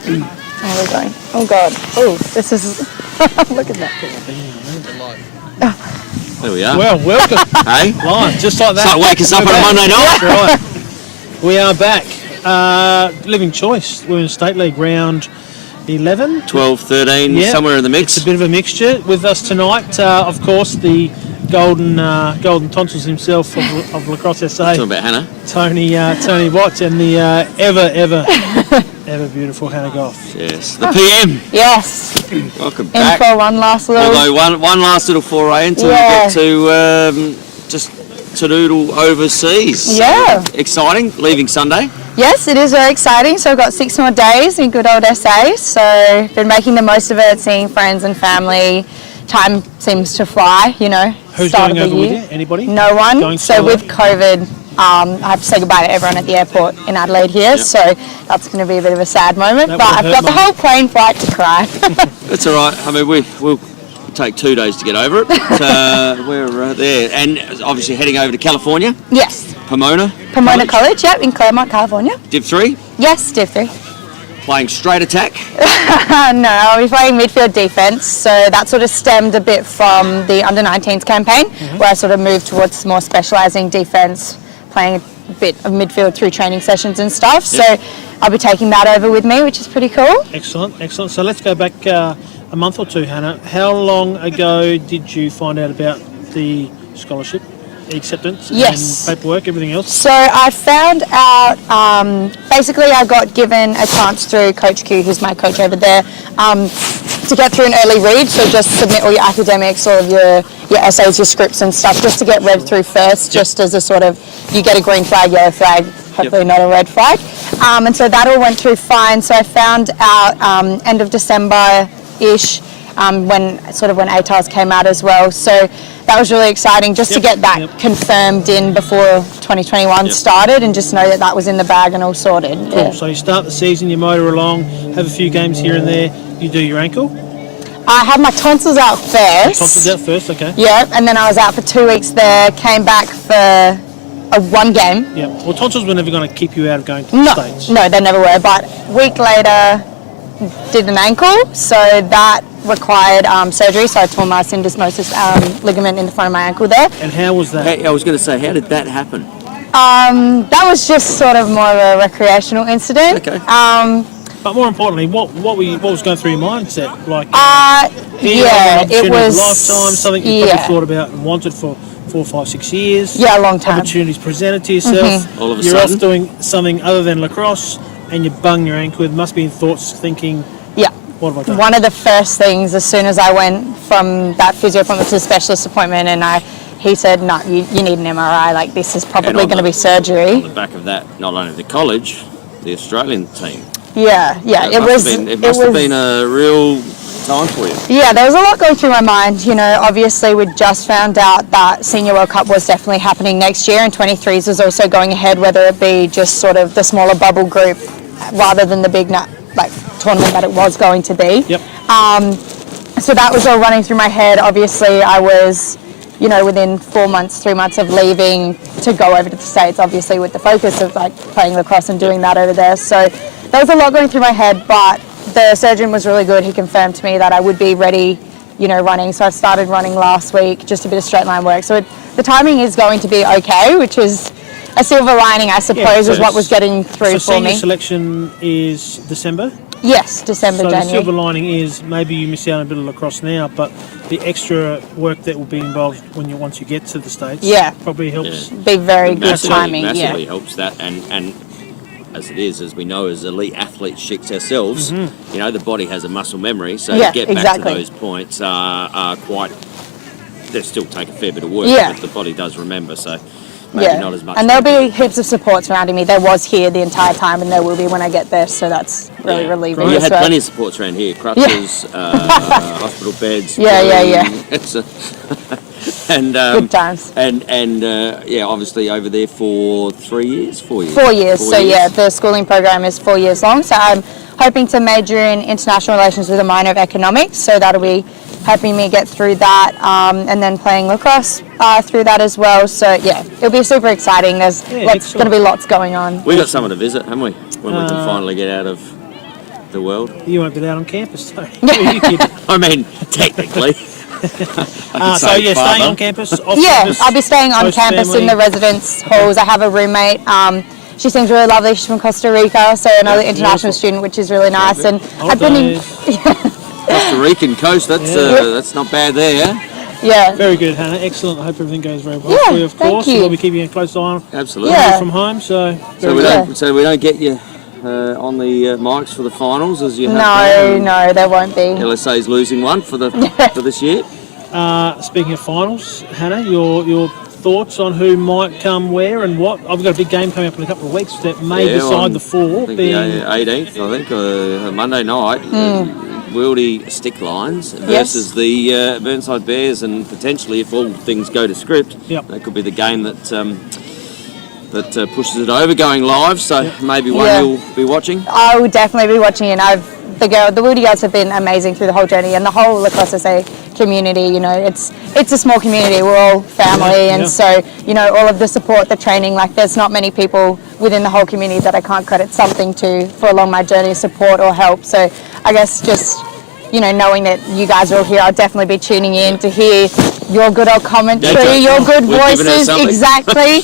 There we go. Oh God. Oh, this is. Look at that. There we are. Well, welcome. Hey? Live, just like that. It's like wake us up on a Monday night. Right. We are back. Living Choice. We're in State League round 11. 12, 13, somewhere in the mix. It's a bit of a mixture. With us tonight, of course, the golden tonsils himself of Lacrosse SA. Talking about Hannah. Tony Watts and the ever beautiful Hannah Goff. Yes. The PM. Yes. Welcome In back. for one last little. Although one last little foray until we get to just to doodle overseas. Yeah. Exciting. Leaving Sunday. Yes, it is very exciting. So I've got 6 more days in good old SA. So been making the most of it, seeing friends and family. Time seems to fly, you know. Who's start going of the over year. with you? Anybody? No one. Going So solo? with COVID, I have to say goodbye to everyone at the airport in Adelaide here. Yep. So that's going to be a bit of a sad moment. That But would I've hurt got the mine. whole plane flight to cry. That's all right. I mean, we'll take 2 days to get over it. But, we're there. And obviously heading over to California. Yes. Pomona Pomona College, yep, in Claremont, California. Div 3. Yes, Div 3. Playing straight attack. No, I'll be playing midfield defence, so that sort of stemmed a bit from the under-19s campaign, where I sort of moved towards more specialising defence, playing a bit of midfield through training sessions and stuff. So I'll be taking that over with me, which is pretty cool. Excellent, excellent. So let's go back a month or two, Hannah. How long ago did you find out about the scholarship, the acceptance, Yes. and paperwork, everything else? So I found out, basically I got given a chance through Coach Q, who's my coach over there, to get through an early read. So just submit all your academics, all of your essays, your scripts and stuff, just to get read through first, just as a sort of, you get a green flag, yellow flag, hopefully not a red flag. And so that all went through fine. So I found out end of December-ish, when ATARs came out as well. So that was really exciting just to get that confirmed in before 2021 started, and just know that that was in the bag and all sorted. Cool. Yeah. So you start the season, you motor along, have a few games here and there, you do your ankle. I had my tonsils out first. Tonsils out first, okay. Yeah, and then I was out for 2 weeks there, came back for one game. Yeah. Well, tonsils were never going to keep you out of going to the States. No, they never were. But a week later, did an ankle, so that required surgery. So I tore my syndesmosis ligament in the front of my ankle there. And how was that? Hey, I was going to say, how did that happen? That was just sort of more of a recreational incident. Okay. But more importantly, what was going through your mindset? Like, It was a lifetime, something you probably thought about and wanted for 4, 5, 6 years. Yeah, a long time. Opportunities presented to yourself. All of a You're sudden. off doing something other than lacrosse, and you bung your ankle. It must be in thoughts, thinking, Yeah. what have I done? One of the first things, as soon as I went from that physio appointment to the specialist appointment, and he said, no, you need an MRI, like this is probably going to be surgery. On the back of that, not only the college, the Australian team. Yeah, It must have been a real time for you. Yeah, there was a lot going through my mind. You know, obviously we just found out that Senior World Cup was definitely happening next year, and 23s was also going ahead, whether it be just sort of the smaller bubble group rather than the big tournament that it was going to be. Yep. So that was all running through my head. Obviously I was, you know, within 3 months of leaving to go over to the States, obviously with the focus of like playing lacrosse and doing that over there. So there was a lot going through my head, but the surgeon was really good. He confirmed to me that I would be ready, you know, running. So I started running last week, just a bit of straight line work. So the timing is going to be okay, which is a silver lining, I suppose, is what was getting through so for me. senior selection is December? Yes, December, so January. the silver lining is maybe you miss out on a bit of lacrosse now, but the extra work that will be involved once you get to the States probably helps. Be very good timing. Massively helps that, and as it is, as we know, as elite athletes chicks ourselves, you know, the body has a muscle memory, so to get back to those points are quite, they still take a fair bit of work, but the body does remember, so maybe not as much. And there'll be heaps of support surrounding me. There was here the entire time, and there will be when I get there, so that's really relieving. Well, you had well. plenty of supports around here, crutches, hospital beds. And good times. And obviously over there for 3 years, 4 years. 4 years. So the schooling program is 4 years long. So I'm hoping to major in international relations with a minor of economics. So that'll be helping me get through that, and then playing lacrosse through that as well. So it'll be super exciting. There's going to be lots going on. We got someone to visit, haven't we? When we can finally get out of the world. You won't be out on campus, though. You kid. I mean, technically. So yeah, staying on campus. Off Yeah, campus, I'll be staying on close campus family. in the residence halls. I have a roommate. She seems really lovely. She's from Costa Rica, so another international student, which is really nice. And I've been in. Costa Rican coast. That's not bad there. Yeah. Very good, Hannah. Excellent. I hope everything goes very well Yeah, for you, of thank course. you. And we'll be keeping a close eye on Absolutely. Yeah. from home. So So we don't get you on the mics for the finals as you have. No, there won't be. LSA's losing one for this year. Speaking of finals, Hannah, your thoughts on who might come where and what? I've got a big game coming up in a couple of weeks that may decide the four. I think the 18th, I think, Monday night. Wildy Stick Lions versus the Burnside Bears, and potentially, if all things go to script, that could be the game that pushes it over going live. So maybe one you'll be watching. I will definitely be watching it. The Wildy girls have been amazing through the whole journey, and the whole Lacrosse SA community. You know, it's a small community. We're all family, and so you know, all of the support, the training. Like, there's not many people within the whole community that I can't credit something to for along my journey, support or help. So I guess just, you know, knowing that you guys are all here, I'll definitely be tuning in to hear your good old commentary, your good voices, exactly.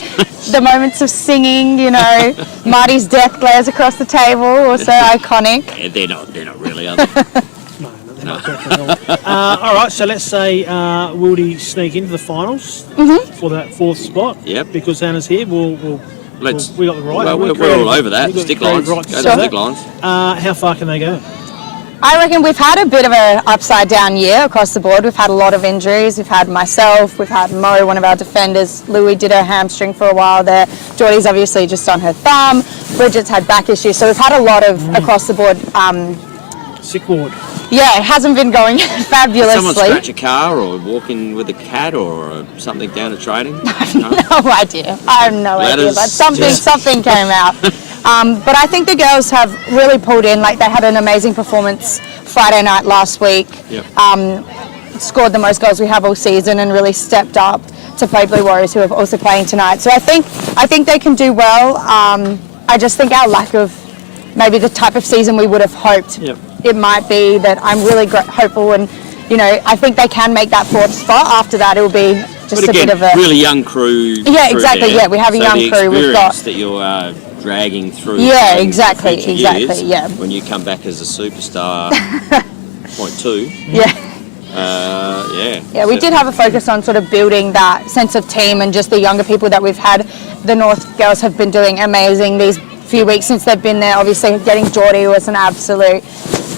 The moments of singing, you know, Marty's death glares across the table, also iconic. Yeah, they're not really, are they? No. All right, so let's say Wildy sneak into the finals for that fourth spot. Yep. Because Hannah's here, we got the right. Well, we're all over that. Stick lines. Go to stick lines. How far can they go? I reckon we've had a bit of an upside down year across the board. We've had a lot of injuries. We've had myself, we've had Mo, one of our defenders. Louie did her hamstring for a while there. Geordie's obviously just on her thumb. Bridget's had back issues. So we've had a lot of across the board. Sick ward. Yeah, it hasn't been going fabulously. Someone scratch a car or walking with a cat or something down to training? No idea. I have no idea. But something came out. But I think the girls have really pulled in. Like, they had an amazing performance Friday night last week. Yep. Scored the most goals we have all season and really stepped up to play Blue Warriors, who are also playing tonight. So I think they can do well. I just think our lack of maybe the type of season we would have hoped. Yep. It might be that I'm really hopeful, and you know, I think they can make that fourth spot. After that, it will be just a bit of a really young crew. Yeah, exactly. There. Yeah, we have a young crew. We've got that you're dragging through. Yeah, exactly. Years, yeah. When you come back as a superstar, point two. Yeah. Yeah, we did have a focus on sort of building that sense of team, and just the younger people that we've had. The North girls have been doing amazing these few weeks since they've been there. Obviously, getting Geordie was an absolute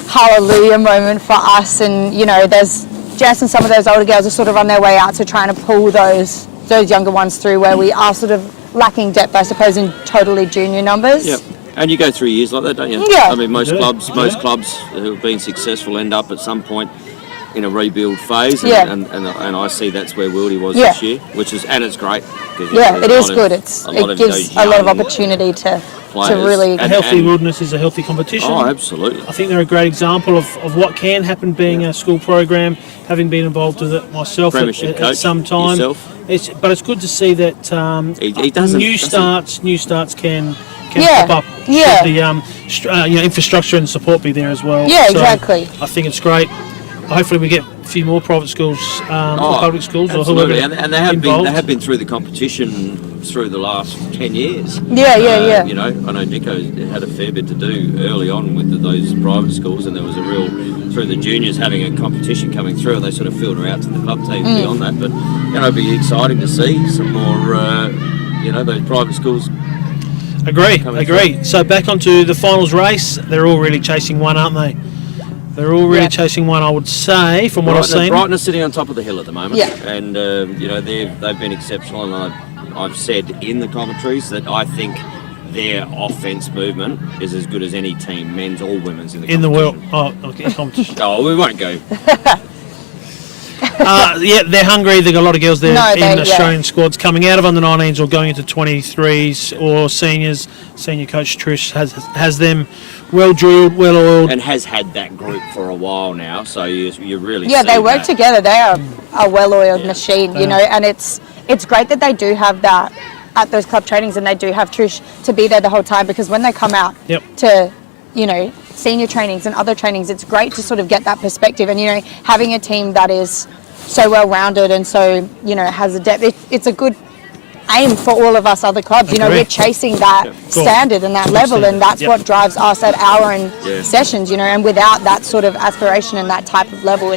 hallelujah moment for us, and you know, there's Jess and some of those older girls are sort of on their way out to trying to pull those younger ones through, where we are sort of lacking depth, I suppose, in totally junior numbers. Yep. And you go through years like that, don't you? Yeah. I mean, most clubs who have been successful end up at some point in a rebuild phase, and I see that's where Wildy was this year, and it's great. Yeah, it is good. It gives a lot of opportunity to really... A healthy wilderness is a healthy competition. Oh, absolutely. I think they're a great example of what can happen being a school program, having been involved with it myself at some time. But it's good to see that new starts can pop up. Yeah. The infrastructure and support be there as well. Yeah, so exactly. I think it's great. Hopefully we get a few more private schools or public schools absolutely. or whoever and they have been through the competition through the last 10 years. Yeah. You know, I know Nico had a fair bit to do early on with those private schools, and there was a real, through the juniors having a competition coming through, and they sort of filter out to the club teams beyond that. But you know, it'd be exciting to see some more those private schools. Agree. So back onto the finals race. They're all really chasing one, aren't they? They're all really chasing one, I would say, from what I've seen. Brighton are sitting on top of the hill at the moment, and they've been exceptional. And I've said in the commentaries that I think their offense movement is as good as any team, men's or women's, in the world. Oh, okay, competition. Oh, we won't go. They're hungry. They've got a lot of girls there in Australian squads coming out of under 19s or going into 23s or seniors. Senior coach Trish has them well drilled, well oiled, and has had that group for a while now. So you really they work together. They are a well oiled machine, you know, and it's great that they do have that at those club trainings, and they do have Trish to be there the whole time, because when they come out to, you know, senior trainings and other trainings, it's great to sort of get that perspective. And, having a team that is so well-rounded and so, has a depth, it's a good aim for all of us other clubs. We're chasing that standard and that level, and that's what drives us at our own sessions, and without that sort of aspiration and that type of level,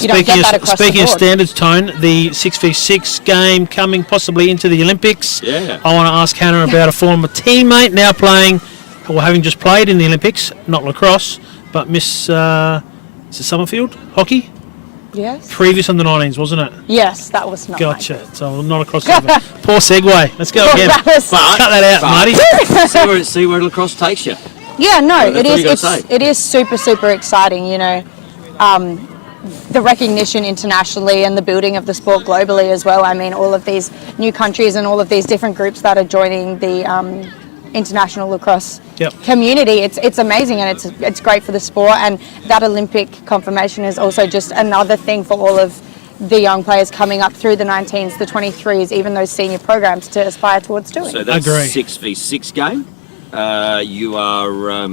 you don't get that across the board. Speaking of standards, Tone, the 6v6 game coming possibly into the Olympics. Yeah. I want to ask Hannah about a former teammate now playing, or having just played in the Olympics, not lacrosse, but Miss Summerfield, hockey? Yes. Previous under 19s, wasn't it? Yes, that was not. Gotcha. So not a crossover. Poor segue. Let's go again. Cut that out, Marty. see where lacrosse takes you. Yeah, no, it is. It is super, super exciting. The recognition internationally and the building of the sport globally as well. I mean, all of these new countries and all of these different groups that are joining the international lacrosse community. It's amazing, and it's great for the sport. And that Olympic confirmation is also just another thing for all of the young players coming up through the 19s, the 23s, even those senior programs to aspire towards doing. So that's 6v6 game. You are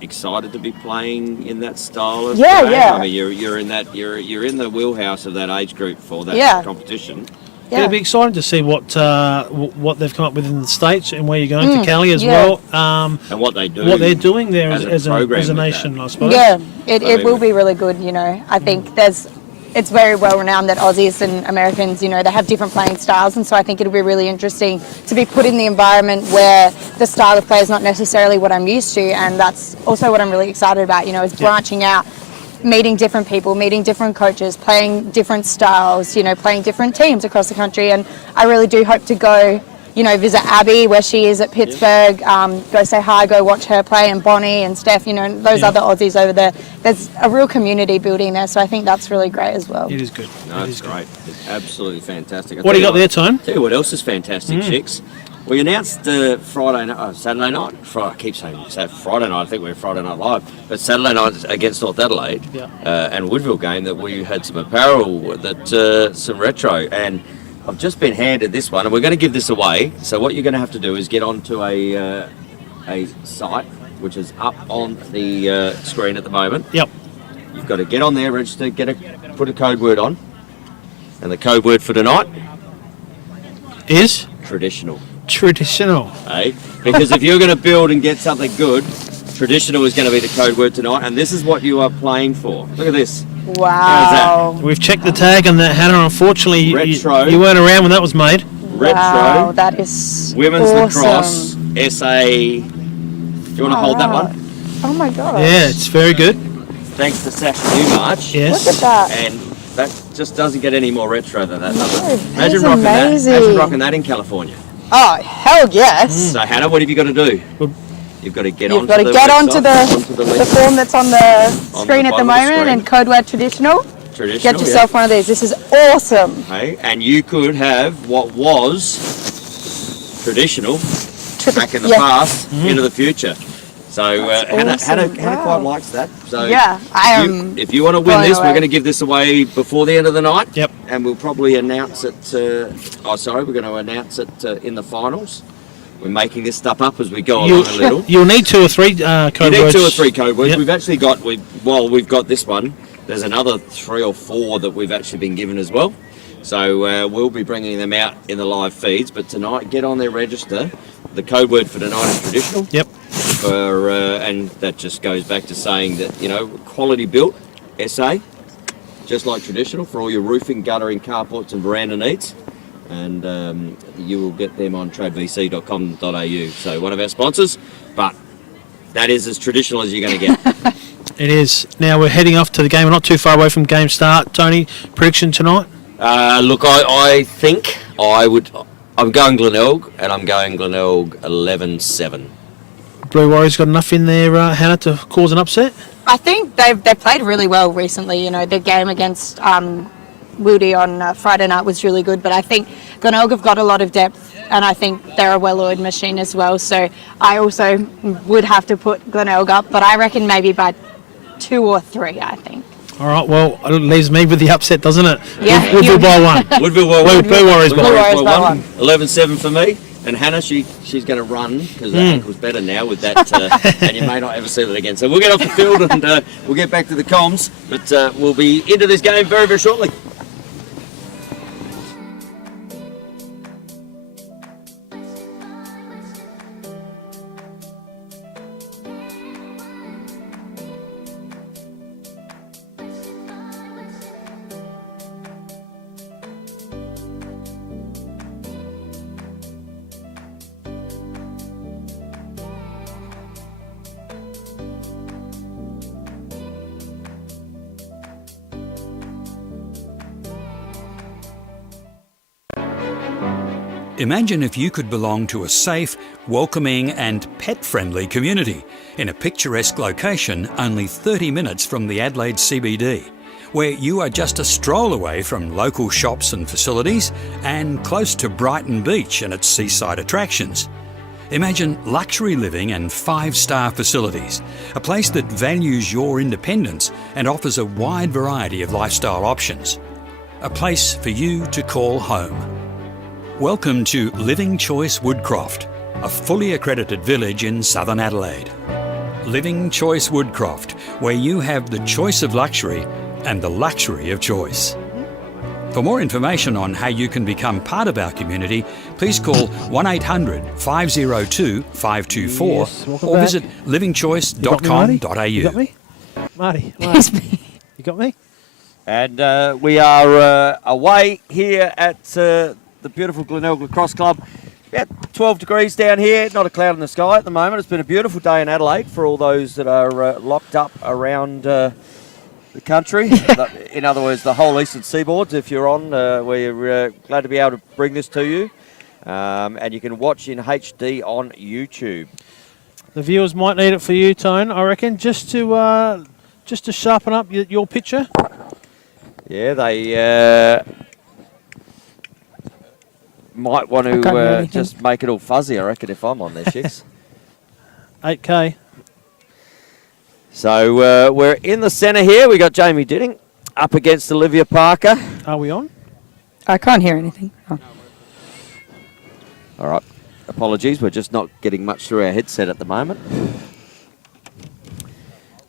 excited to be playing in that style of game? I mean, you're in that you're in the wheelhouse of that age group for that competition. Yeah. It'll be exciting to see what they've come up with in the States and where you're going to Cali as well. And what they do. What they're doing there as a nation, I suppose. Yeah, it will be really good, I think it's very well renowned that Aussies and Americans, they have different playing styles, and so I think it'll be really interesting to be put in the environment where the style of play is not necessarily what I'm used to, and that's also what I'm really excited about, is branching out, meeting different people, meeting different coaches, playing different styles, playing different teams across the country. And I really do hope to go, visit Abby where she is at Pittsburgh, go say hi, go watch her play, and Bonnie and Steph, those other Aussies over there. There's a real community building there, so I think that's really great as well. It is good. No, it's great. It's absolutely fantastic. What do you got there, Tone? Tell you what else is fantastic, chicks. We announced Saturday night. I keep saying Friday night. I think we're Friday Night Live, but Saturday night against North Adelaide and Woodville game that we had some apparel, some retro, and I've just been handed this one, and we're going to give this away. So what you're going to have to do is get onto a site which is up on the screen at the moment. Yep. You've got to get on there, register, put a code word on, and the code word for tonight is traditional. Traditional. Hey, because if you're going to build and get something good, traditional is going to be the code word tonight, and this is what you are playing for. Look at this. Wow. We've checked the tag on that, Hannah. Unfortunately, you weren't around when that was made. Retro. Wow, that is Women's awesome. lacrosse. SA. Do you want to hold that one? Oh my god. Yeah, it's very good. Thanks to Sasha Newmarch. Yes. Look at that. And that just doesn't get any more retro than that. Imagine rocking amazing. Imagine rocking that in California. Oh, hell yes. So, Hannah, what have you got to do? You've got to get onto the form that's on the screen at the moment and code word traditional. Get yourself one of these. This is awesome. Okay, and you could have what was traditional back in the past into the future. So Hannah quite likes that. So I am. If you want to win this, we're going to give this away before the end of the night. Yep. And we'll probably announce it. We're going to announce it in the finals. We're making this stuff up as we go along a little. You'll need 2 or 3 code words. You need 2 or 3 code words. Yep. We've actually got, we've got this one. There's another 3 or 4 that we've actually been given as well. So we'll be bringing them out in the live feeds. But tonight, get on there, register. The code word for tonight is traditional. Yep. And that just goes back to saying that, quality built, SA, just like traditional, for all your roofing, guttering, carports and veranda needs. And you will get them on tradevc.com.au. So one of our sponsors, but that is as traditional as you're going to get. It is. Now we're heading off to the game. We're not too far away from game start. Tony, prediction tonight? Look, I think I'm going Glenelg, and I'm going Glenelg 11-7. Blue Warriors got enough in there, Hannah, to cause an upset? I think they've played really well recently. The game against Woody on Friday night was really good, but I think Glenelg have got a lot of depth, and I think they're a well-oiled machine as well. So I also would have to put Glenelg up, but I reckon maybe by 2 or 3, I think. All right, well, it leaves me with the upset, doesn't it? Yeah. Woodville by 1. Woodville by 1. Blue Warriors by 1. 11-7 for me. And Hannah, she's going to run because her ankle's better now with that, and you may not ever see that again. So we'll get off the field and we'll get back to the comms, but we'll be into this game very, very shortly. Imagine if you could belong to a safe, welcoming and pet-friendly community in a picturesque location only 30 minutes from the Adelaide CBD, where you are just a stroll away from local shops and facilities and close to Brighton Beach and its seaside attractions. Imagine luxury living and 5-star facilities, a place that values your independence and offers a wide variety of lifestyle options. A place for you to call home. Welcome to Living Choice Woodcroft, a fully accredited village in southern Adelaide. Living Choice Woodcroft, where you have the choice of luxury and the luxury of choice. For more information on how you can become part of our community, please call 1800 502 524 or visit livingchoice.com.au. You got me? Marty. You got me? And we are away here at the beautiful Glenelg Lacrosse Club. About 12 degrees down here, not a cloud in the sky at the moment. It's been a beautiful day in Adelaide for all those that are locked up around the country. In other words, the whole eastern seaboard. If you're on, we're glad to be able to bring this to you. And you can watch in HD on YouTube. The viewers might need it for you, Tone, I reckon, just to sharpen up your picture. Yeah, they might want to just make it all fuzzy, I reckon, if I'm on there, Chicks. 8K. So we're in the centre here. We got Jamie Dinning up against Olivia Parker. Are we on? I can't hear anything. Oh. All right. Apologies. We're just not getting much through our headset at the moment.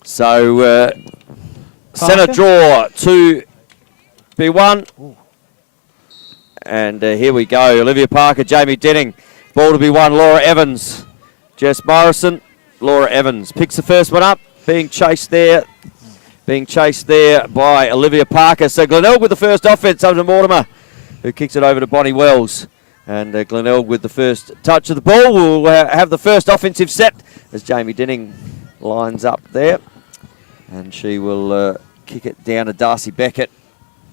So centre draw 2B1. And here we go. Olivia Parker, Jamie Denning. Ball to be won. Laura Evans. Jess Morrison. Laura Evans picks the first one up. Being chased there by Olivia Parker. So Glenelg with the first offence under Mortimer, who kicks it over to Bonnie Wells. And Glenelg with the first touch of the ball will have the first offensive set as Jamie Denning lines up there. And she will kick it down to Darcy Beckett,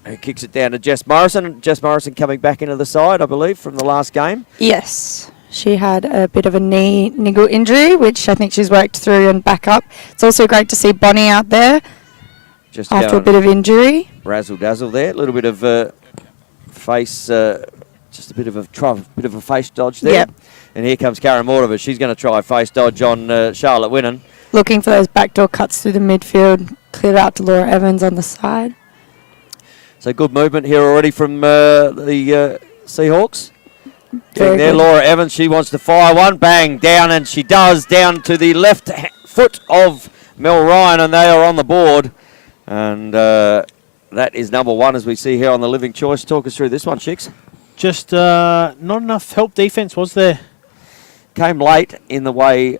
who kicks it down to Jess Morrison. Jess Morrison coming back into the side, I believe, from the last game. Yes. She had a bit of a knee niggle injury, which I think she's worked through and back up. It's also great to see Bonnie out there just after a bit of injury. Razzle dazzle there. A little bit of face, just a bit of a face dodge there. Yep. And here comes Karen Mortimer. She's going to try a face dodge on Charlotte Winnan. Looking for those backdoor cuts through the midfield. Cleared out to Laura Evans on the side. So good movement here already from the Seahawks. Very there, good. Laura Evans, she wants to fire one. Bang, down, and she does, down to the left foot of Mel Ryan, and they are on the board. And that is number one, as we see here on the Living Choice. Talk us through this one, Chicks. Just not enough help defence, was there? Came late in the way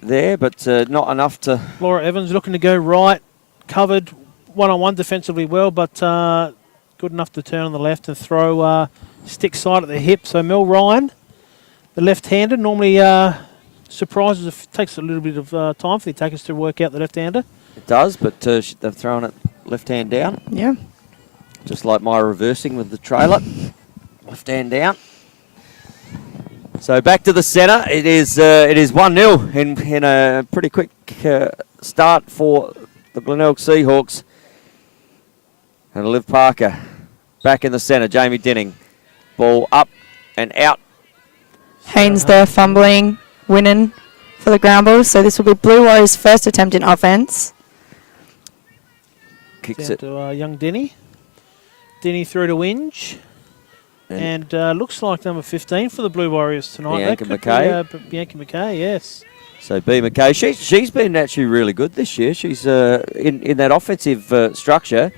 there, but not enough to... Laura Evans looking to go right, covered one-on-one defensively well, but good enough to turn on the left and throw stick side at the hip. So Mel Ryan, the left-hander, normally surprises if it takes a little bit of time for the attackers to work out the left-hander. It does, but they've thrown it left hand down. Yeah. Just like my reversing with the trailer. Left hand down. So back to the centre. It is 1-0 in a pretty quick start for the Glenelg Seahawks. And Liv Parker back in the centre. Jamie Denning. Ball up and out. Haynes there fumbling, winning for the ground ball. So this will be Blue Warriors' first attempt in offence. Kicks Down it to young Denny. Denny through to Winge. And looks like number 15 for the Blue Warriors tonight. Bianca that could McKay. Be, Bianca McKay, yes. So B. McKay, she's been actually really good this year. She's in that offensive structure,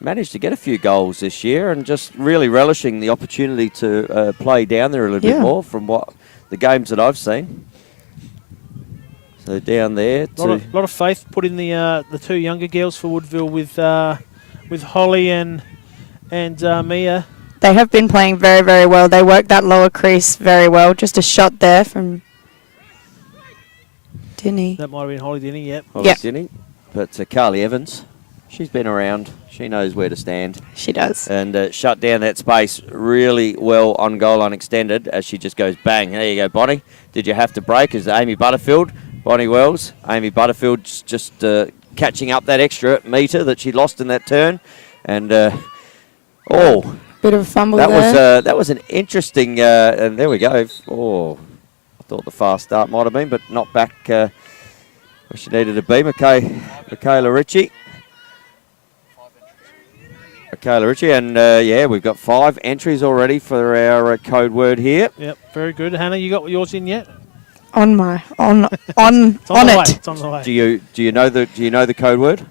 managed to get a few goals this year and just really relishing the opportunity to play down there a little bit more from what the games that I've seen. So down there. A lot of faith put in the two younger girls for Woodville with Holly and Mia. They have been playing very, very well. They worked that lower crease very well. Just a shot there from Dinny. That might have been Holly Dinny, yep. Holly Dinny. But Carly Evans, she's been around. She knows where to stand. She does. And shut down that space really well on goal line extended as she just goes bang. There you go, Bonnie. Did you have to break? Is Amy Butterfield, Bonnie Wells. Amy Butterfield just catching up that extra metre that she lost in that turn. And, bit of a fumble there. That was an interesting, and there we go. Oh, I thought the fast start might have been, but not back where she needed to be. Michaela Ritchie. Michaela Ritchie, and we've got 5 entries already for our code word here. Yep, very good. Hannah, you got yours in yet? On it. It's on the way. Do you know the code word?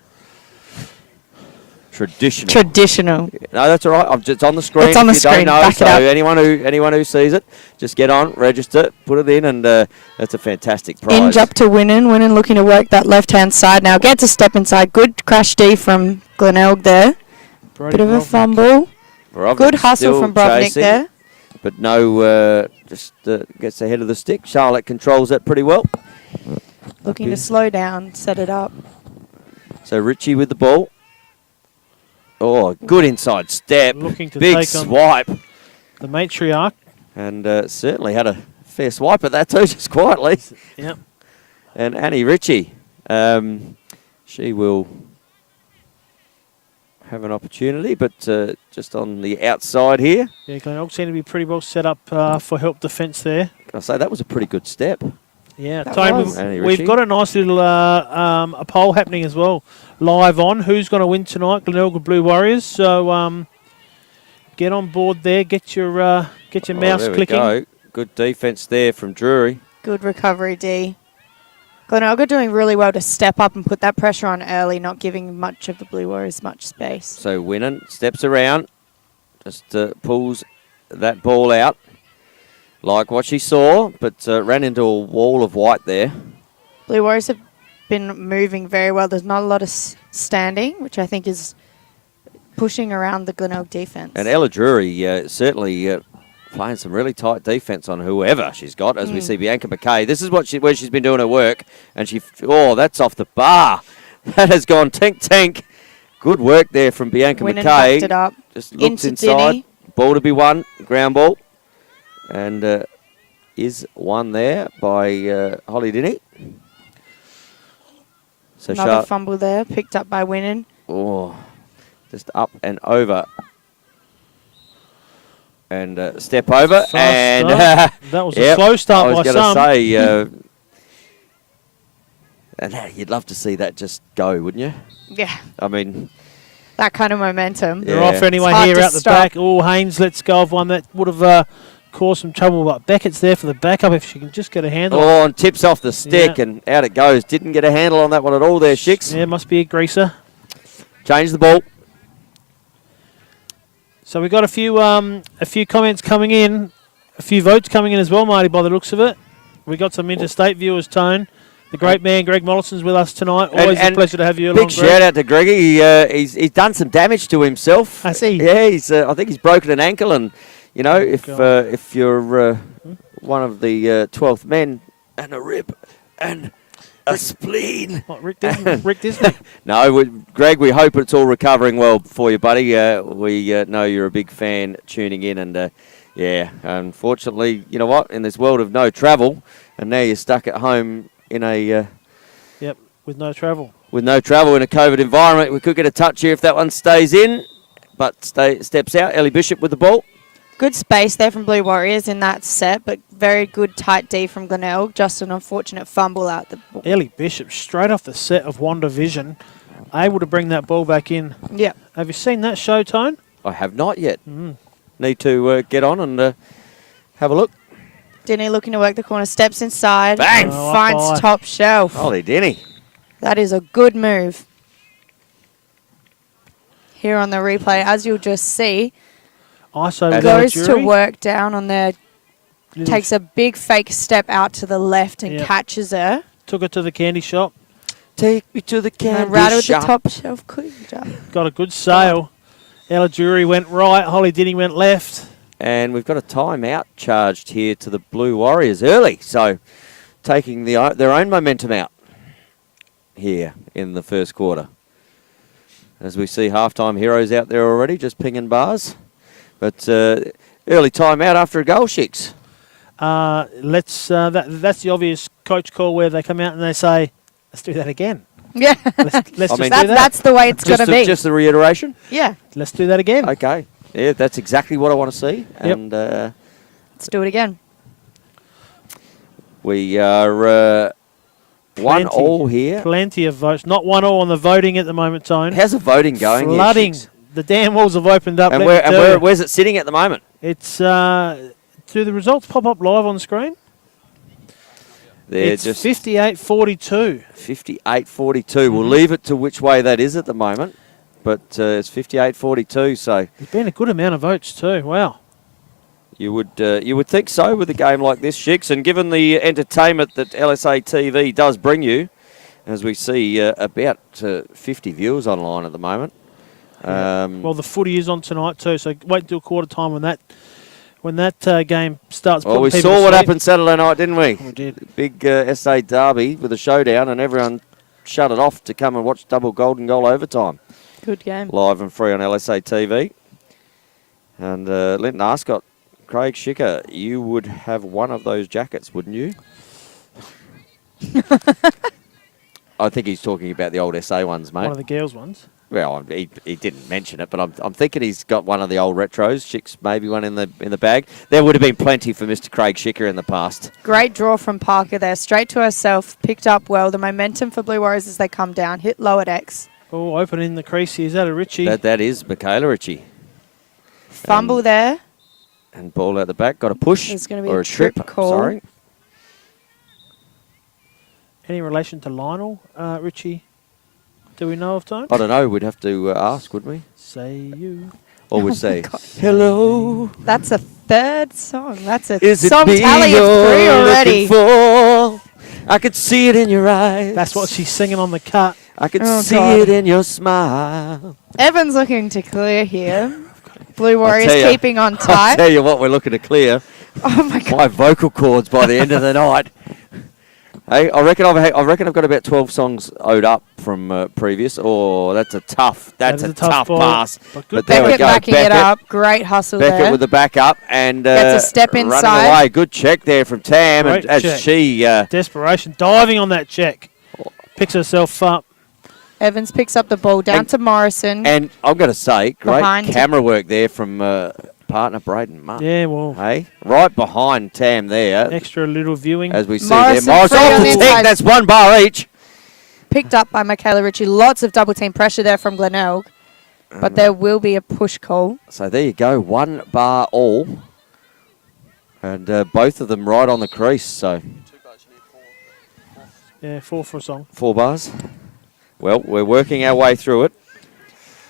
Traditional. Traditional. No, that's all right. It's on the screen. It's on the if you screen. Don't know, Back so it up. anyone who sees it, just get on, register, put it in, and that's a fantastic prize. Inge up to Winnan. Winnan looking to work that left-hand side now. Gets a step inside. Good crash D from Glenelg there. Brody Bit of a Brovnik. fumble. Brovnik Good hustle still from Brovnik chasing, there. But no, just gets ahead of the stick. Charlotte controls that pretty well. Looking to slow down, set it up. So Ritchie with the ball. Oh, good inside step. Looking to Big take on swipe. the matriarch. And certainly had a fair swipe at that too, just quietly. Yep. And Annie Ritchie, she will have an opportunity, but just on the outside here. Yeah, Glenelg seem to be pretty well set up for help defence there. Can I say that was a pretty good step? Yeah, That Tony, was. we've got a nice little a poll happening as well, live on who's going to win tonight, Glenelg or Blue Warriors. So get on board there, get your mouse there clicking. We go. Good defence there from Drury. Good recovery, D. Glenelg are doing really well to step up and put that pressure on early, not giving much of the Blue Warriors much space. So Winnan steps around, just pulls that ball out. Like what she saw, but ran into a wall of white there. Blue Warriors have been moving very well. There's not a lot of standing, which I think is pushing around the Glenelg defence. And Ella Drury certainly playing some really tight defence on whoever she's got, as we see Bianca McKay. This is where she's been doing her work, and that's off the bar. That has gone tink. Good work there from Bianca Winnan McKay. backed it up. Just looks Into inside. Dinny. Ball to be won, ground ball. And is won there by Holly Dinny. So Another fumble there, picked up by Winnan. Oh, just up and over. And step over. Fast and start. That was a slow start I by was going some. to say, and you'd love to see that just go, wouldn't you? Yeah, I mean, that kind of momentum. They're Yeah. off anyway It's hard here to out the stop. back. Oh, Haynes lets go of one that would have caused some trouble, but Beckett's there for the backup if she can just get a handle. oh, and tips off the stick Yeah. and out it goes. Didn't get a handle on that one at all there, Shicks. Yeah, must be a greaser. Change the ball. So we've got a few comments coming in, a few votes coming in as well, Marty, by the looks of it. We got some interstate viewers, Tone. The great man, Greg Mollison's with us tonight. Always a pleasure to have you along, Big Greg. shout out to Greggy. He's done some damage to himself. I see. Yeah, I think he's broken an ankle, and you know if you're one of the 12th men and a rib and a spleen. What, Rick Disney? No, Greg, we hope it's all recovering well for you, buddy. We know you're a big fan tuning in, and unfortunately, you know what? In this world of no travel, and now you're stuck at home in a Yep, with no travel. with no travel in a COVID environment. We could get a touch here if that one stays in, but steps out. Ellie Bishop with the ball. Good space there from Blue Warriors in that set, but very good tight D from Glenelg. Just an unfortunate fumble out the ball. Ellie Bishop, straight off the set of Wanda Vision, able to bring that ball back in. Yeah. Have you seen that show, Tone? I have not yet. need to get on and have a look. Denny looking to work the corner, steps inside. Bang! And finds top shelf. Holy Denny. That is a good move. Here on the replay, as you'll just see, ISO goes without a to jury. work down on there, takes a big fake step out to the left and Yep. catches her. Took it to the candy shop. Take me to the candy And right with the shop. top shelf cleaned up. Got a good sail. Ella Jury went right. Holly Denny went left. And we've got a timeout charged here to the Blue Warriors early. So taking their own momentum out here in the first quarter. As we see halftime heroes out there already, just pinging bars. But early timeout after a goal, Shicks. That's the obvious coach call where they come out and they say, let's do that again. Yeah. Let's just mean, do that. That's the way it's going to be. Just the reiteration? Yeah. Let's do that again. Okay. Yeah, that's exactly what I want to see. Yep. And Let's do it again. we are 1-1 here. Plenty of votes. Not 1-1 on the voting at the moment, Tone. How's the voting going here, Flooding. Shicks? The damn walls have opened up. And, let me tell you. where's it sitting at the moment? It's do the results pop up live on the screen? They're It's just 58-42. 58-42. We'll leave it to which way that is at the moment. But it's 58-42, so There's been a good amount of votes too. Wow. you would think so with a game like this, Shicks. And given the entertainment that LSA TV does bring you, as we see about 50 viewers online at the moment. Well, the footy is on tonight too, so wait till quarter time when that game starts. Well, we putting people saw to what sleep. happened Saturday night, didn't we? We did. Big SA derby with a showdown, and everyone shut it off to come and watch double golden goal overtime. Good game. Live and free on LSA TV. And Linton Arscott, Craig Schicker, you would have one of those jackets, wouldn't you? I think he's talking about the old SA ones, mate. One of the girls' ones. Well, he didn't mention it, but I'm thinking he's got one of the old retros. Chicks, maybe one in the bag. There would have been plenty for Mr. Craig Schicker in the past. Great draw from Parker there. Straight to herself. Picked up well. The momentum for Blue Warriors as they come down. Hit low at X. Oh, open in the crease here. Is that a Richie? That is Michaela Ritchie. Fumble there. And ball out the back. Got a push. There's gonna be or a trip call. Sorry. Any relation to Lionel Richie? Do we know of Tone? I don't know. We'd have to ask, would we? Say you. Or we'd say, hello. That's a third song. That's a Is it song me tally of you're 3 already. looking for? I could see it in your eyes. That's what she's singing on the cut. I could Oh, see God. it in your smile. Evan's looking to clear here. Blue I'll Warriors tell ya- keeping on I'll tight. tell you what we're looking to clear. Oh my God. My vocal cords by the end of the night. Hey, I reckon I've got about 12 songs owed up from previous. Oh, that's a tough ball. pass. But good there we Beckett go. backing it Beckett. up. Great hustle Beckett there. with the back up and Gets a step running inside. away. Good check there from Tam, Great and as check. she Desperation. Diving on that check. Picks herself up. Evans picks up the ball down And- to Morrison. and I've got to say, great Behind. camera work there from partner Braden Mutt. Yeah, well, Hey, right behind Tam there, extra little viewing. as we see Morrison there. Morris free off on the the tee. inside. That's 1 bar each. Picked up by Michaela Ritchie. Lots of double team pressure there from Glenelg. But there will be a push call. So there you go, 1 bar all. And both of them right on the crease, so Yeah, 4 for a song. 4 bars. Well, we're working our way through it.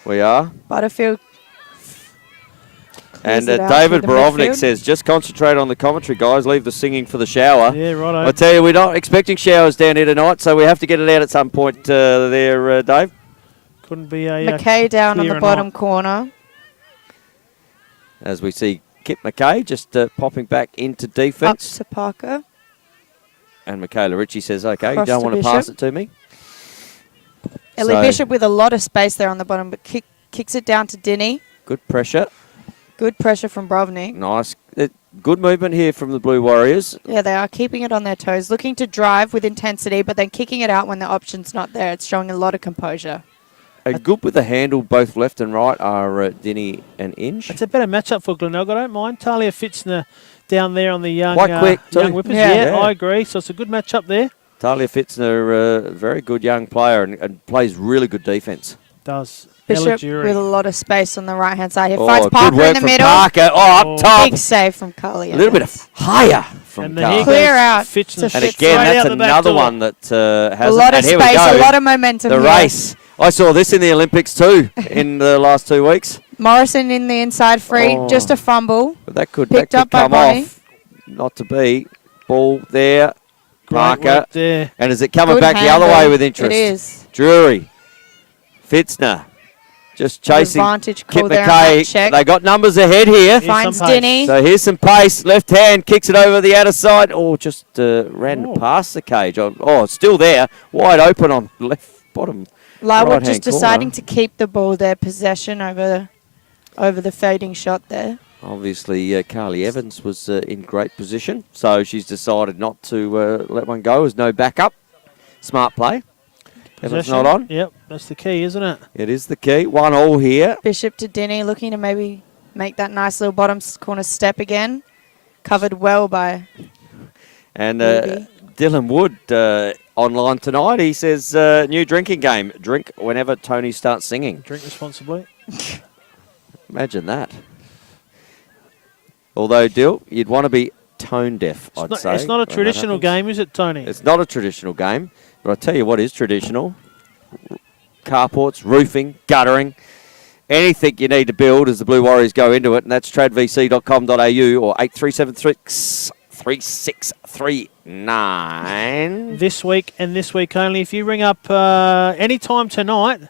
We are. Butterfield. And clears it out David to the Borovnik midfield. says, just concentrate on the commentary, guys. Leave the singing for the shower. Yeah, righto. I tell you, we're not expecting showers down here tonight, so we have to get it out at some point there, Dave. Couldn't be a McKay down on clear the or bottom not. corner. As we see Kip McKay just popping back into Up defence. to Parker. And Michaela Ritchie says, okay, you Across don't to want to pass Bishop. it to me. Ellie So- Bishop with a lot of space there on the bottom, but kicks it down to Dinny. Good pressure. Good pressure from Brovnik. Nice. Good movement here from the Blue Warriors. Yeah, they are keeping it on their toes, looking to drive with intensity, but then kicking it out when the option's not there. It's showing a lot of composure. Good with the handle, both left and right are Dinny and Inge. It's a better matchup for Glenelg. I don't mind. Talia Fitzner down there on the young, Quite quick too. young whippers. Yeah. Yeah, Yeah. I agree. So it's a good matchup there. Talia Fitzner, a very good young player and plays really good defence. Does. Bishop Ella with a lot of space on the right-hand side. He Oh, finds good Parker work in the from middle. Parker. Oh, up top. Big save from Carly. A little bit of higher from And then here Carl. Clear goes out Fitz to and And Fitz. again, straight that's out the back another door. one that A hasn't. lot of And here we space, go. a lot of momentum The here. race. I saw this in the Olympics too in the last 2 weeks. Morrison in the inside free, Oh. just a fumble. But that could Picked up by come Bonnie. off. Not to be. Ball there. Great Parker. work there. And is it coming Good back the other handle. way with interest? It is. Drury. Fitzner. Just chasing Advantage Kip call there on that McKay. check. They got numbers ahead here. Here's Finds some pace. Dinny. So here's some pace. Left hand kicks it over the outer side. Oh, just ran Oh. past the cage. Oh, it's still there. Wide open on left bottom. Larwood right-hand just corner. deciding to keep the ball there, possession over the fading shot there. Obviously, Carly Evans was in great position. So she's decided not to let one go. There's no backup. Smart play. Evans Possession. not on. Yep, that's the key, isn't it? It is the key. 1-1 here. Bishop to Dinny, looking to maybe make that nice little bottom corner step again. Covered well by And Ruby. Dylan Wood online tonight. He says, new drinking game. Drink whenever Tony starts singing. Drink responsibly. Imagine that. Although, Dill, you'd want to be tone deaf, I'd say. It's not a when that traditional happens. game, is it, Tony? It's not a traditional game, but I tell you what is traditional. Carports, roofing, guttering, anything you need to build as the Blue Warriors go into it, and that's tradvc.com.au or 8373 3639. This week and this week only. If you ring up any time tonight,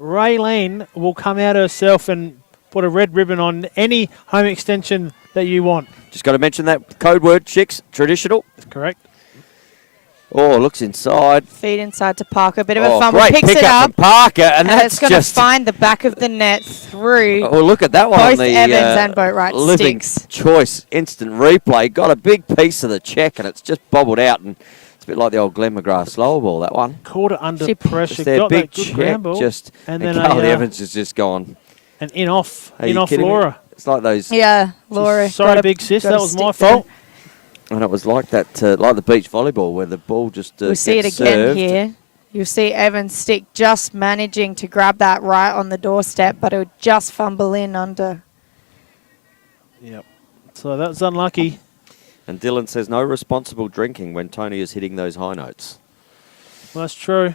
Raylene will come out herself and put a red ribbon on any home extension that you want. Just got to mention that code word, chicks, traditional. That's correct. Oh, looks inside. Feed inside to Parker. Bit of a Oh, fumble. great Picks pick it up up. from Parker, and And that's it's going to just... find the back of the net through. Oh, look at that one Both on the Evans and Boatwright living sticks. choice instant replay. Got a big piece of the check, and it's just bobbled out, and it's a bit like the old Glenn McGrath slower ball, that one. Caught it under She- pressure. Just their Got big that good check, ground ball. just and and then Carly a, Evans is just gone. an in-off. Are you In-off kidding me? Laura. It's like those, Yeah, Laura. Sorry, got a- big sis. got That a was my stick there. fault. and it was like that, like the beach volleyball where the ball just We'll see it gets again served. here. You'll see Evans stick just managing to grab that right on the doorstep, but it would just fumble in under. Yep. So that was unlucky. And Dylan says no responsible drinking when Tony is hitting those high notes. Well, that's true.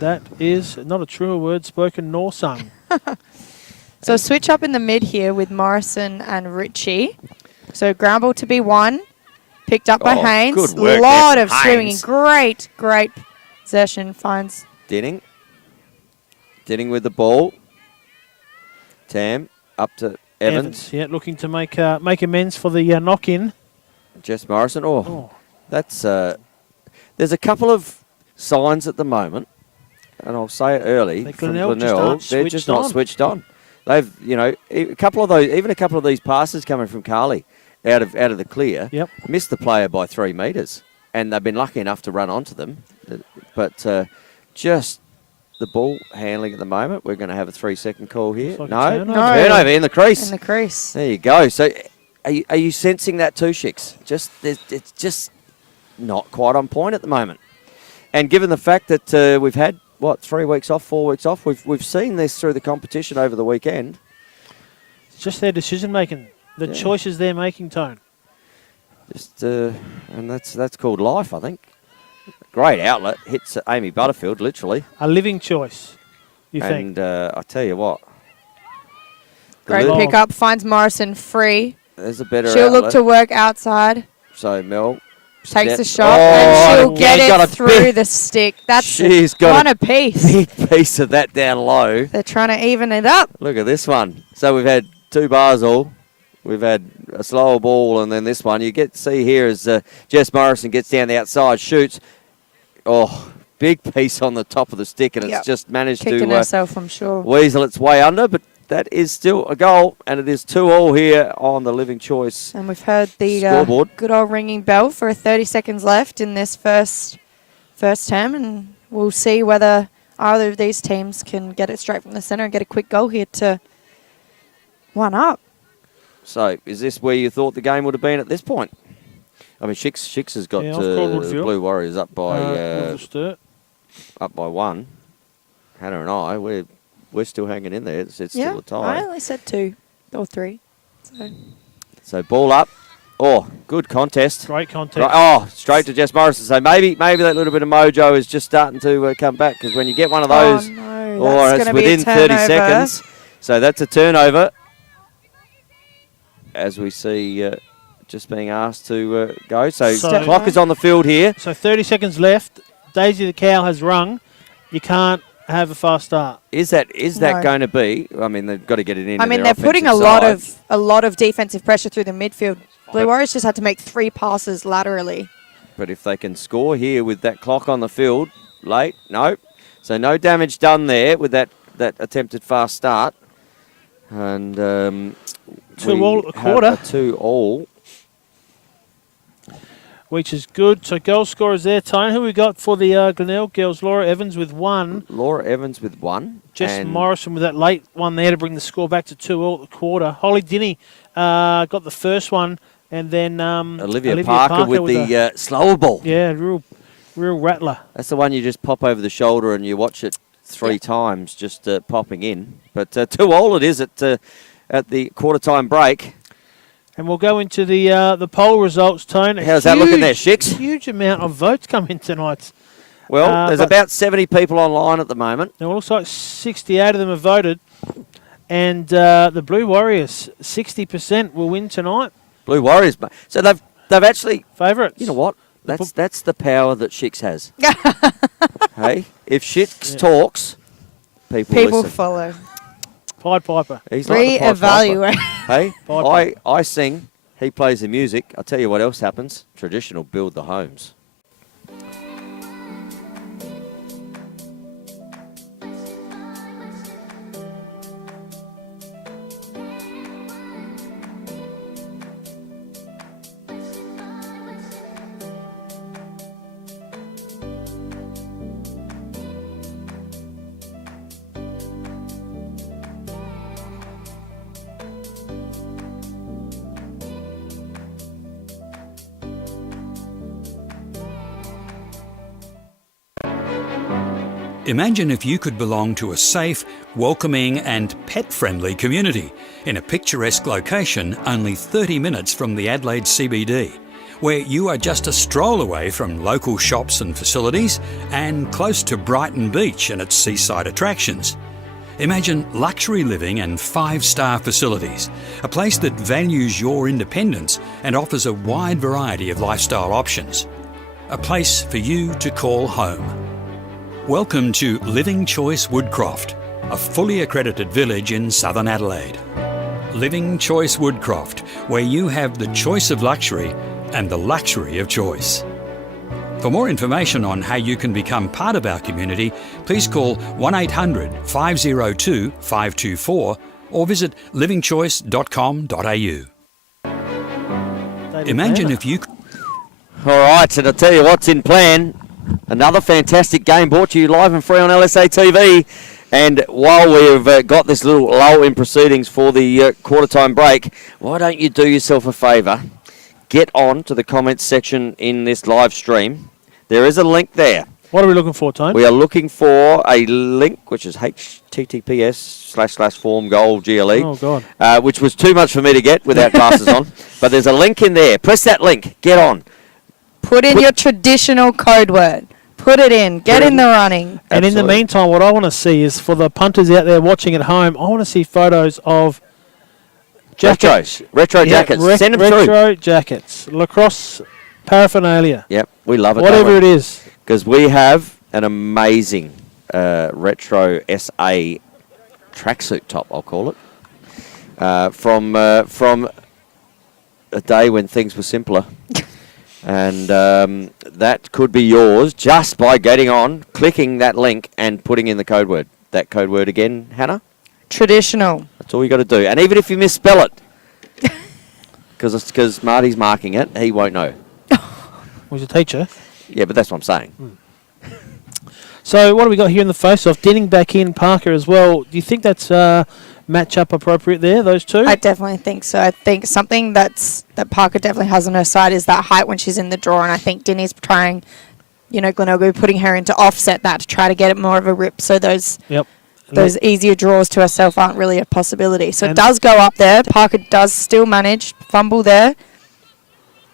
That is not a truer word spoken nor sung. So switch up in the mid here with Morrison and Ritchie. So ground ball to be won. Picked up by Oh, Haynes. good work Lot there of from swimming. Haynes. Great possession. Finds Denning with the ball. Tam up to Evans. Yeah, looking to make amends for the knock-in. Jess Morrison. Oh, that's there's a couple of signs at the moment, and I'll say it early That from Glenelg just Glenelg. aren't They're just switched not on. switched on. They've, a couple of these passes coming from Carly out of the clear. Yep. Missed the player by 3 metres, and they've been lucky enough to run onto them, but just the ball handling at the moment. We're going to have a 3-second call here. Looks like a No, turnover. turnover in the crease. in the crease. There you go. So, are you sensing that too, Shix? It's just not quite on point at the moment. And given the fact that we've had 3 weeks off, 4 weeks off, we've seen this through the competition over the weekend. It's just their decision making, the choices they're making, Tone. Just and that's called life, I think. Great outlet, hits Amy Butterfield literally. A living choice, you And think? I tell you what, Great Lou- pick up. Finds Morrison free. there's a better She'll outlet. look to work outside. So Mel Takes step- the shot Oh, and she'll again, get got it a through big- the stick. That's She's got one a apiece. big piece of that down low. They're trying to even it up. Look at this one. So we've had 2 bars all. We've had a slower ball, and then this one. You get to see here as Jess Morrison gets down the outside, shoots. Oh, big piece on the top of the stick, and Yep. it's just managed Kicking to herself, I'm sure. weasel its way under, but that is still a goal, and it is 2-2 here on the Living Choice. And we've heard the Scoreboard. good old ringing bell for 30 seconds left in this first term, and we'll see whether either of these teams can get it straight from the centre and get a quick goal here to 1 up. So, is this where you thought the game would have been at this point? I mean, Shix has got Yeah, I've called Woodfield. Blue Warriors up by Little Sturt. 1. Hannah and I, we're we're still hanging in there. It's Yeah, still a tie. I only said 2 or 3. So ball up. Oh, good contest. Great contest. Oh, straight to Jess Morrison. So maybe that little bit of mojo is just starting to come back, because when you get one of those, or it's within 30 seconds. So that's a turnover. As we see, just being asked to go. So the clock is on the field here. So 30 seconds left. Daisy the cow has rung. You can't have a fast start. Is that going to be? I mean, they've got to get it in. I mean, they're putting a lot of defensive pressure through the midfield. Blue Warriors just had to make 3 passes laterally. But if they can score here with that clock on the field, late, no. So no damage done there with that attempted fast start. And 2-all at the quarter. 2-all. Which is good. So goal scorers there, Tone. Who we got for the Glenelg girls? Laura Evans with 1. Laura Evans with 1. Jess Morrison with that late one there to bring the score back to 2-all at the quarter. Holly Dinny got the first one. And then Olivia Parker with the slower ball. Yeah, real rattler. That's the one you just pop over the shoulder and you watch it 3 times just popping in. But 2-all it is at the quarter-time break. And we'll go into the poll results, Tone. How's that looking there, Shix? Huge amount of votes come in tonight. Well, there's about 70 people online at the moment. It looks like 68 of them have voted. And the Blue Warriors, 60% will win tonight. Blue Warriors. So they've actually... Favourites. You know what? That's the power that Shix has. Hey, if Shix talks, people listen. Follow. Pied Piper. He's like the Pied Reevaluate. Hey, I sing, he plays the music. I'll tell you what else happens. Traditional build the homes. Imagine if you could belong to a safe, welcoming and pet-friendly community in a picturesque location only 30 minutes from the Adelaide CBD, where you are just a stroll away from local shops and facilities and close to Brighton Beach and its seaside attractions. Imagine luxury living and 5-star facilities, a place that values your independence and offers a wide variety of lifestyle options. A place for you to call home. Welcome to Living Choice Woodcroft, a fully accredited village in southern Adelaide. Living Choice Woodcroft, where you have the choice of luxury and the luxury of choice. For more information on how you can become part of our community, please call 1800 502 524 or visit livingchoice.com.au. Imagine if you... All right, and I'll tell you what's in plan. Another fantastic game brought to you live and free on LSA TV. And while we've got this little lull in proceedings for the quarter-time break, why don't you do yourself a favour? Get on to the comments section in this live stream. There is a link there. What are we looking for, Tone? We are looking for a link, which is https://formgoalgle. Oh, God. Which was too much for me to get without glasses on. But there's a link in there. Press that link. Get on. Put in your traditional code word. Put it in. Get in the running. And in the meantime, what I want to see is, for the punters out there watching at home, I want to see photos of jackets. Retro jackets. Send them through. Retro jackets. Lacrosse paraphernalia. Yep, we love it. Whatever it is. Because we have an amazing retro SA tracksuit top, I'll call it, from a day when things were simpler. And that could be yours just by getting on, clicking that link and putting in the code word. That code word again, Hannah? Traditional. That's all you got to do. And even if you misspell it, because Marty's marking it, he won't know. Was a teacher. Yeah, but that's what I'm saying. So what do we got here in the face-off? Dinning back in, Parker as well. Do you think that's match-up appropriate there, those two? I definitely think so. I think something that Parker definitely has on her side is that height when she's in the draw, and I think Dinny's trying, Glenelg putting her in to offset that to try to get it more of a rip. So those... Yep. those easier draws to herself aren't really a possibility. So And it does go up there. Parker does still manage. Fumble there.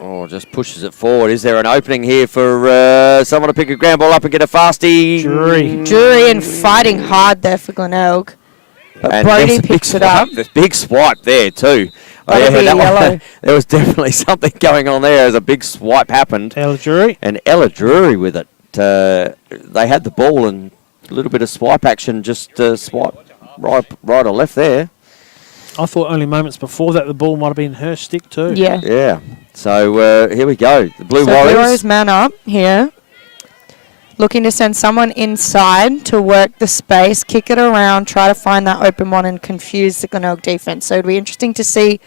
Oh, just pushes it forward. Is there an opening here for someone to pick a ground ball up and get a fasty? Drury and fighting hard there for Glenelg. But And Brody there's a picks big it up. swipe. There's a big swipe there too. That'll be yellow. There was definitely something going on there as a big swipe happened. Ella Drury. And Ella Drury with it. They had the ball and a little bit of swipe action, just swipe right or left there. I thought only moments before that the ball might have been her stick too. Yeah. Yeah. So here we go. The Blue Warriors. Blue Warriors man up here. Looking to send someone inside to work the space, kick it around, try to find that open one and confuse the Glenelg defence. So it'd be interesting to see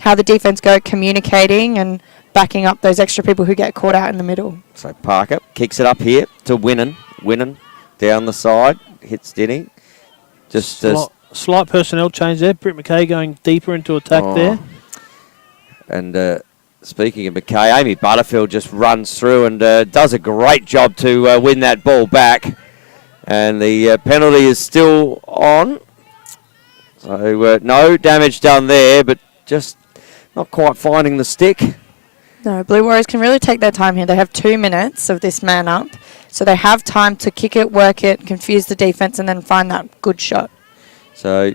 how the defence go communicating and backing up those extra people who get caught out in the middle. So Parker kicks it up here to Winnan. Winnan down the side, hits Denny. Just Slight personnel change there. Britt McKay going deeper into attack there. And speaking of McKay, Amy Butterfield just runs through and does a great job to win that ball back. And the penalty is still on. So no damage done there, but just not quite finding the stick. No, Blue Warriors can really take their time here. They have 2 minutes of this man up. So they have time to kick it, work it, confuse the defence, and then find that good shot. So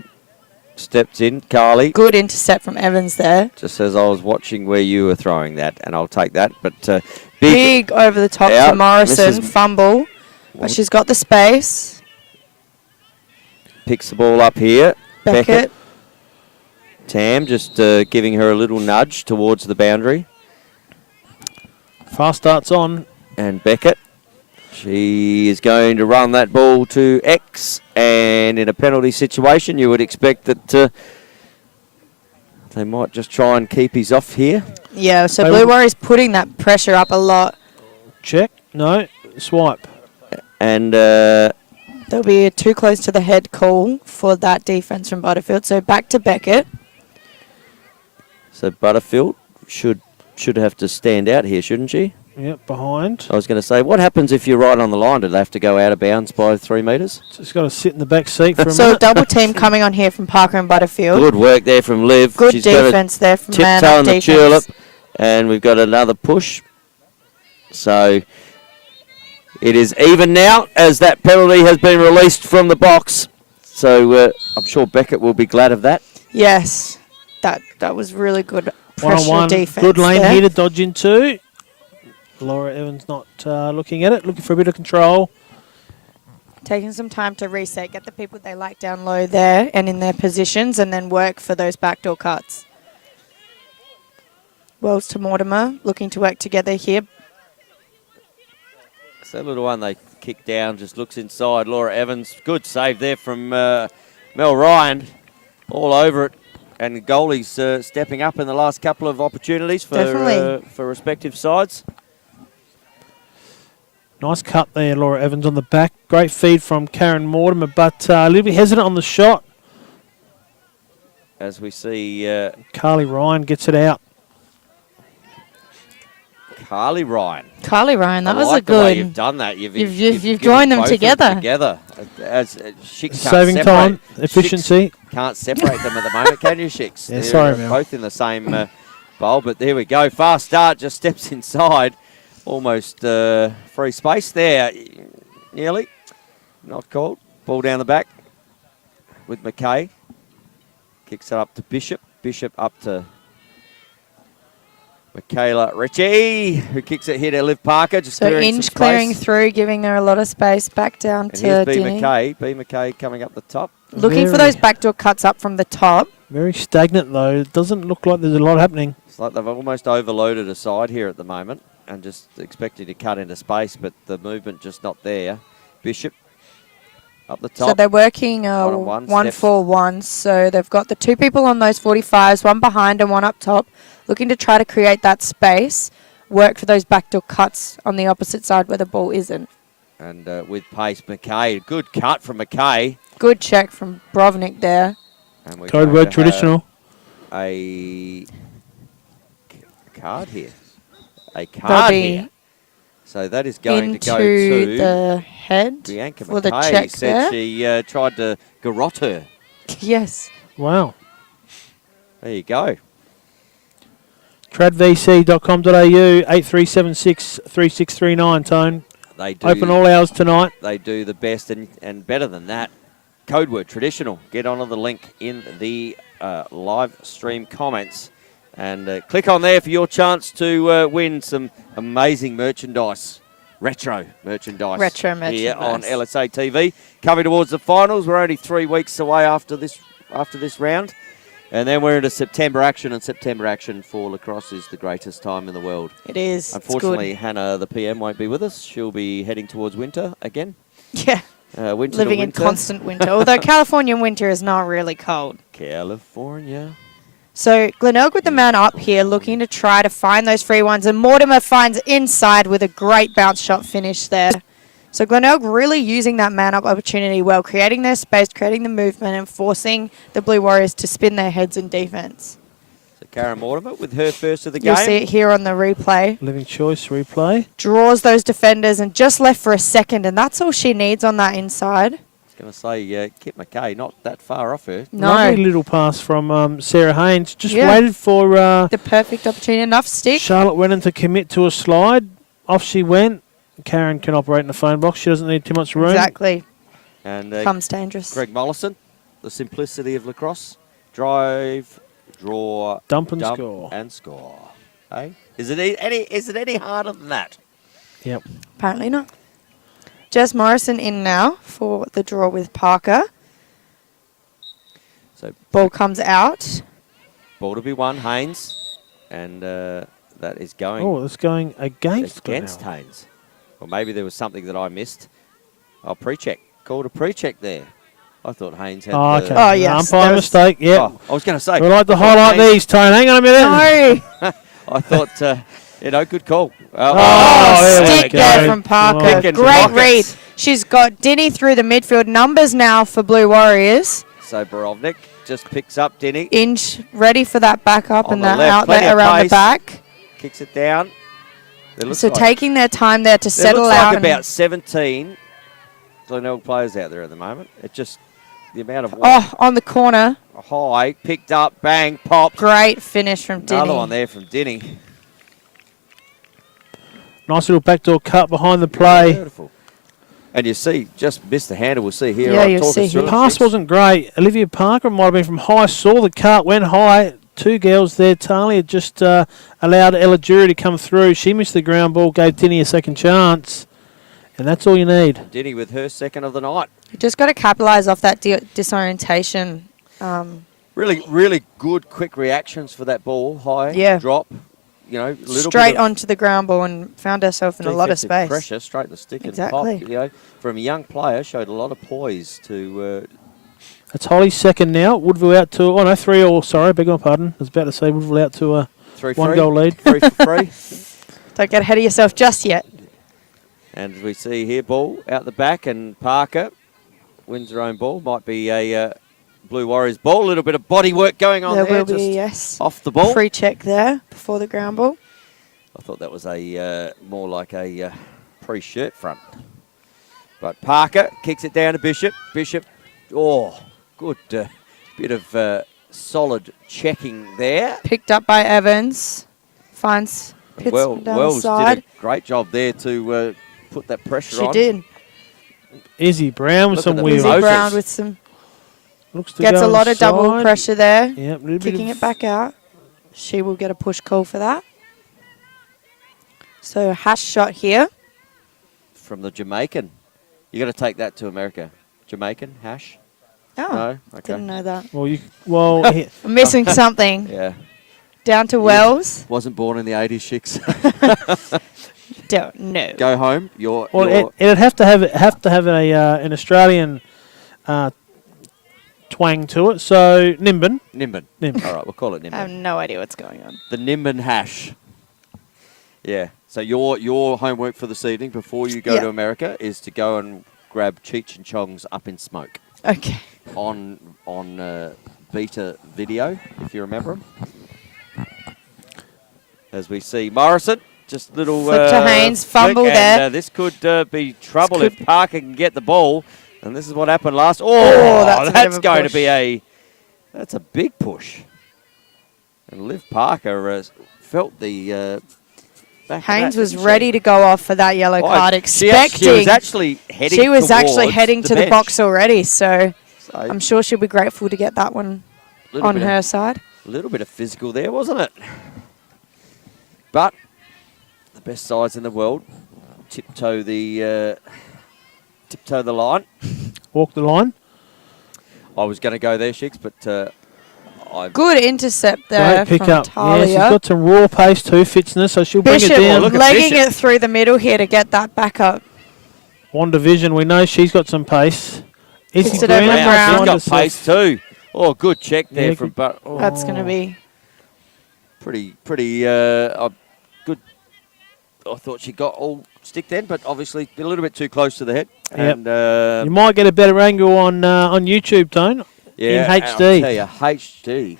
steps in, Carly. Good intercept from Evans there. Just as I was watching where you were throwing that, and I'll take that. But big over the top out. to Morrison, Mrs. fumble. But she's got the space. Picks the ball up here. Beckett. Tam just giving her a little nudge towards the boundary. Fast starts on. And Beckett. She is going to run that ball to X, and in a penalty situation, you would expect that they might just try and keep his off here. Yeah, so Blue Warriors putting that pressure up a lot. Check. No. Swipe. And there'll be a too close to the head call for that defence from Butterfield. So back to Beckett. So Butterfield should have to stand out here, shouldn't she? Yep, behind. I was going to say, what happens if you're right on the line? Do they have to go out of bounds by 3 metres? Just got to sit in the back seat for a So minute. double team coming on here from Parker and Butterfield. Good work there from Liv. Good She's got a defence there from man tiptoe up on the defence. tulip, and we've got another push. So it is even now as that penalty has been released from the box. So I'm sure Beckett will be glad of that. Yes, that was really good pressure One-on-one. defence. Good lane there. here to dodge into. Laura Evans not looking at it, looking for a bit of control. Taking some time to reset, get the people they like down low there and in their positions, and then work for those backdoor cuts. Wells to Mortimer, looking to work together here. So that little one they kick down, just looks inside. Laura Evans, good save there from Mel Ryan, all over it. And the goalies stepping up in the last couple of opportunities for respective sides. Nice cut there, Laura Evans on the back. Great feed from Karen Mortimer, but a little bit hesitant on the shot. As we see Carly Ryan gets it out. Carly Ryan. Carly Ryan, that I was like a the way good. you've done that. You've You've given joined them both of together. As Shicks can't Saving separate. time, Shicks efficiency. can't separate them at the moment, can you, Shicks? Yeah, They're sorry, Mel. both in the same bowl, but there we go. Fast start, just steps inside. Almost free space there, nearly. Not called. Ball down the back with McKay. Kicks it up to Bishop. Bishop up to Michaela Ritchie, who kicks it here to Liv Parker. Just So clearing Inch some clearing space. through, giving her a lot of space back down And to here's B. Dinny. McKay. B. McKay coming up the top. Looking for those backdoor cuts up from the top. Very stagnant though. It doesn't look like there's a lot happening. It's like they've almost overloaded a side here at the moment and just expecting to cut into space, but the movement just not there. Bishop up the top. So they're working One-on-one, 1-4-1. So they've got the two people on those 45s, one behind and one up top, looking to try to create that space, work for those backdoor cuts on the opposite side where the ball isn't. And with pace, McKay. Good cut from McKay. Good check from Brovnik there. And we're Code going word to traditional. have a card here. A There'll card be here. So that is going into to go to the head Bianca for the McKay. check Said there. she tried to garrote her. Yes. Wow. There you go. Tradvc.com.au 8376 3639, Tone. They do Open all hours tonight. They do the best and better than that. Code word traditional. Get onto the link in the live stream comments and click on there for your chance to win some amazing merchandise. Retro merchandise. Here on LSA TV. Coming towards the finals. We're only 3 weeks away after this round. And then we're into September action, and September action for lacrosse is the greatest time in the world. It is. Unfortunately, Hannah, the PM, won't be with us. She'll be heading towards winter again. Yeah. Winter Living in constant winter, although Californian winter is not really cold. California. So Glenelg with the man up here, looking to try to find those free ones, and Mortimer finds inside with a great bounce shot finish there. So Glenelg really using that man-up opportunity well, creating their space, creating the movement, and forcing the Blue Warriors to spin their heads in defence. So Karen Mortimer with her first of the game. You'll see it here on the replay. Living choice replay. Draws those defenders and just left for a second, and that's all she needs on that inside. I was going to say, Kit McKay, not that far off her. No. Lovely little pass from Sarah Haynes. Just waited for... the perfect opportunity, enough stick. Charlotte went in to commit to a slide. Off she went. Karen can operate in the phone box. She doesn't need too much room. Exactly. And Comes dangerous. Greg Mollison, the simplicity of lacrosse. Drive, draw, dump and score. And score. Hey? Is it any harder than that? Yep. Apparently not. Jess Morrison in now for the draw with Parker. So ball comes out. Ball to be won, Haynes. And that is going... Oh, it's going against Haynes. Well, maybe there was something that I missed. Oh, pre-check. Called a pre-check there. I thought Haynes had... okay. Oh, yes. Umpire mistake, yeah. Oh, I was going to say... We like to highlight these, Tone. Hang on a minute. No. I thought, good call. Stick there from Parker. Oh. Great read. She's got Dinny through the midfield. Numbers now for Blue Warriors. So Borovnik just picks up Dinny. Inch ready for that back up On and the that left, outlet plenty of around the pace. back. Kicks it down. So taking their time there to settle looks out. Like about 17 Glenelg players out there at the moment. It just, the amount of... on the corner. High, picked up, bang, popped. Great finish from Dinny. Another one there from Dinny. Nice little backdoor cut behind the play. Beautiful. And you see, just missed the handle. We'll see here. Yeah, I'll you'll talk see us through here. it. Pass wasn't great. Olivia Parker might have been from high, saw the cut, went high. Two girls there. Talia just allowed Ella Jury to come through. She missed the ground ball, gave Dinny a second chance. And that's all you need. Dinny with her second of the night. You just got to capitalise off that disorientation. Really, really good quick reactions for that ball. High, drop, little straight bit of onto the ground ball and found herself in a lot of defensive space. pressure, straight in the stick Exactly. and pop. From a young player, showed a lot of poise to... That's Holly's second now. Woodville out to, 3-all. Sorry, beg my pardon. I was about to say Woodville out to a 1-goal lead. 3 for 3. Don't get ahead of yourself just yet. And we see here ball out the back, and Parker wins her own ball. Might be a Blue Warriors ball. A little bit of body work going on there. There will be, yes. Off the ball. Free check there before the ground ball. I thought that was a more like a pre-shirt front. But Parker kicks it down to Bishop. Bishop, good bit of solid checking there. Picked up by Evans. Finds Pittsburgh down the Wells side. did a great job there to put that pressure on. She did. Izzy Brown with Look some at the wheels. Izzy Brown with some... Looks to Gets go a lot of inside. double pressure there. Yep, little bit Kicking of- it back out. She will get a push call for that. So hash shot here. From the Jamaican. You got to take that to America. Jamaican hash. Oh, No? Okay. didn't know that. I'm missing something. Yeah. Down to Wells. Wasn't born in the 80s, Shicks. Don't know. Go home. It'd have to have an Australian twang to it. So Nimbin. All right, we'll call it Nimbin. I have no idea what's going on. The Nimbin hash. So your homework for this evening before you go to America is to go and grab Cheech and Chong's Up in Smoke. Okay. On beta video, if you remember them. As we see Morrison just little Flick to Haynes, fumble flick, there. And, this could be trouble if Parker can get the ball. And this is what happened last. That's going to be that's a big push. And Liv Parker felt the back Haynes of that, was didn't ready to go off for that yellow card, expecting. She was actually heading. She was actually heading to the bench. box already, so I'm sure she'll be grateful to get that one on her side. A little bit of physical there, wasn't it? But the best sides in the world tiptoe the line. Walk the line. I was going to go there, Shix, but Good intercept there Great pick from up. Talia. Yeah, she's got some raw pace too, Fitzness, so she'll Bishop bring it down. legging it through the middle here to get that back up. One division, we know she's got some pace. Kicks it over Brown. She's got pace too. Oh, good check there from But. That's going to be pretty good. I thought she got all stick then, but obviously a little bit too close to the head. Yep. And you might get a better angle on YouTube, Tone. Yeah, in HD. I'll tell you, HD.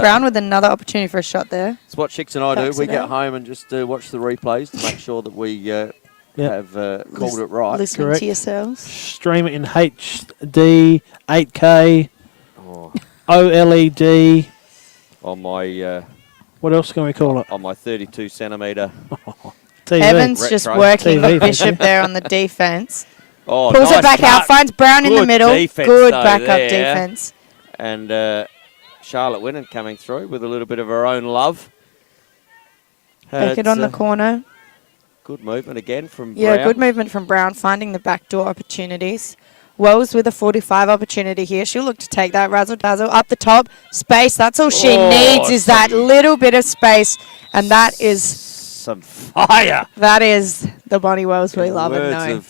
Brown with another opportunity for a shot there. It's what Shix and I do. Tucks We it get out. home and just watch the replays to make sure that we have called it right. Listening Correct. to yourselves. Stream it in HD, 8K, OLED. On my What else can we call it? on my 32 centimetre. TV. Evans just Retro. working TV. Bishop there on the defense. Oh, Pulls nice it back cut. out, finds Brown in the Good middle. defense, Good though, backup there. defense. And Charlotte Winnan coming through with a little bit of her own love. Beckett on the corner. Good movement again from Yeah, Brown. good movement from Brown, finding the backdoor opportunities. Wells with a 45 opportunity here. She'll look to take that razzle-dazzle up the top. Space, that's all she needs is that little bit of space. And that is some fire. That is the Bonnie Wells we love and know.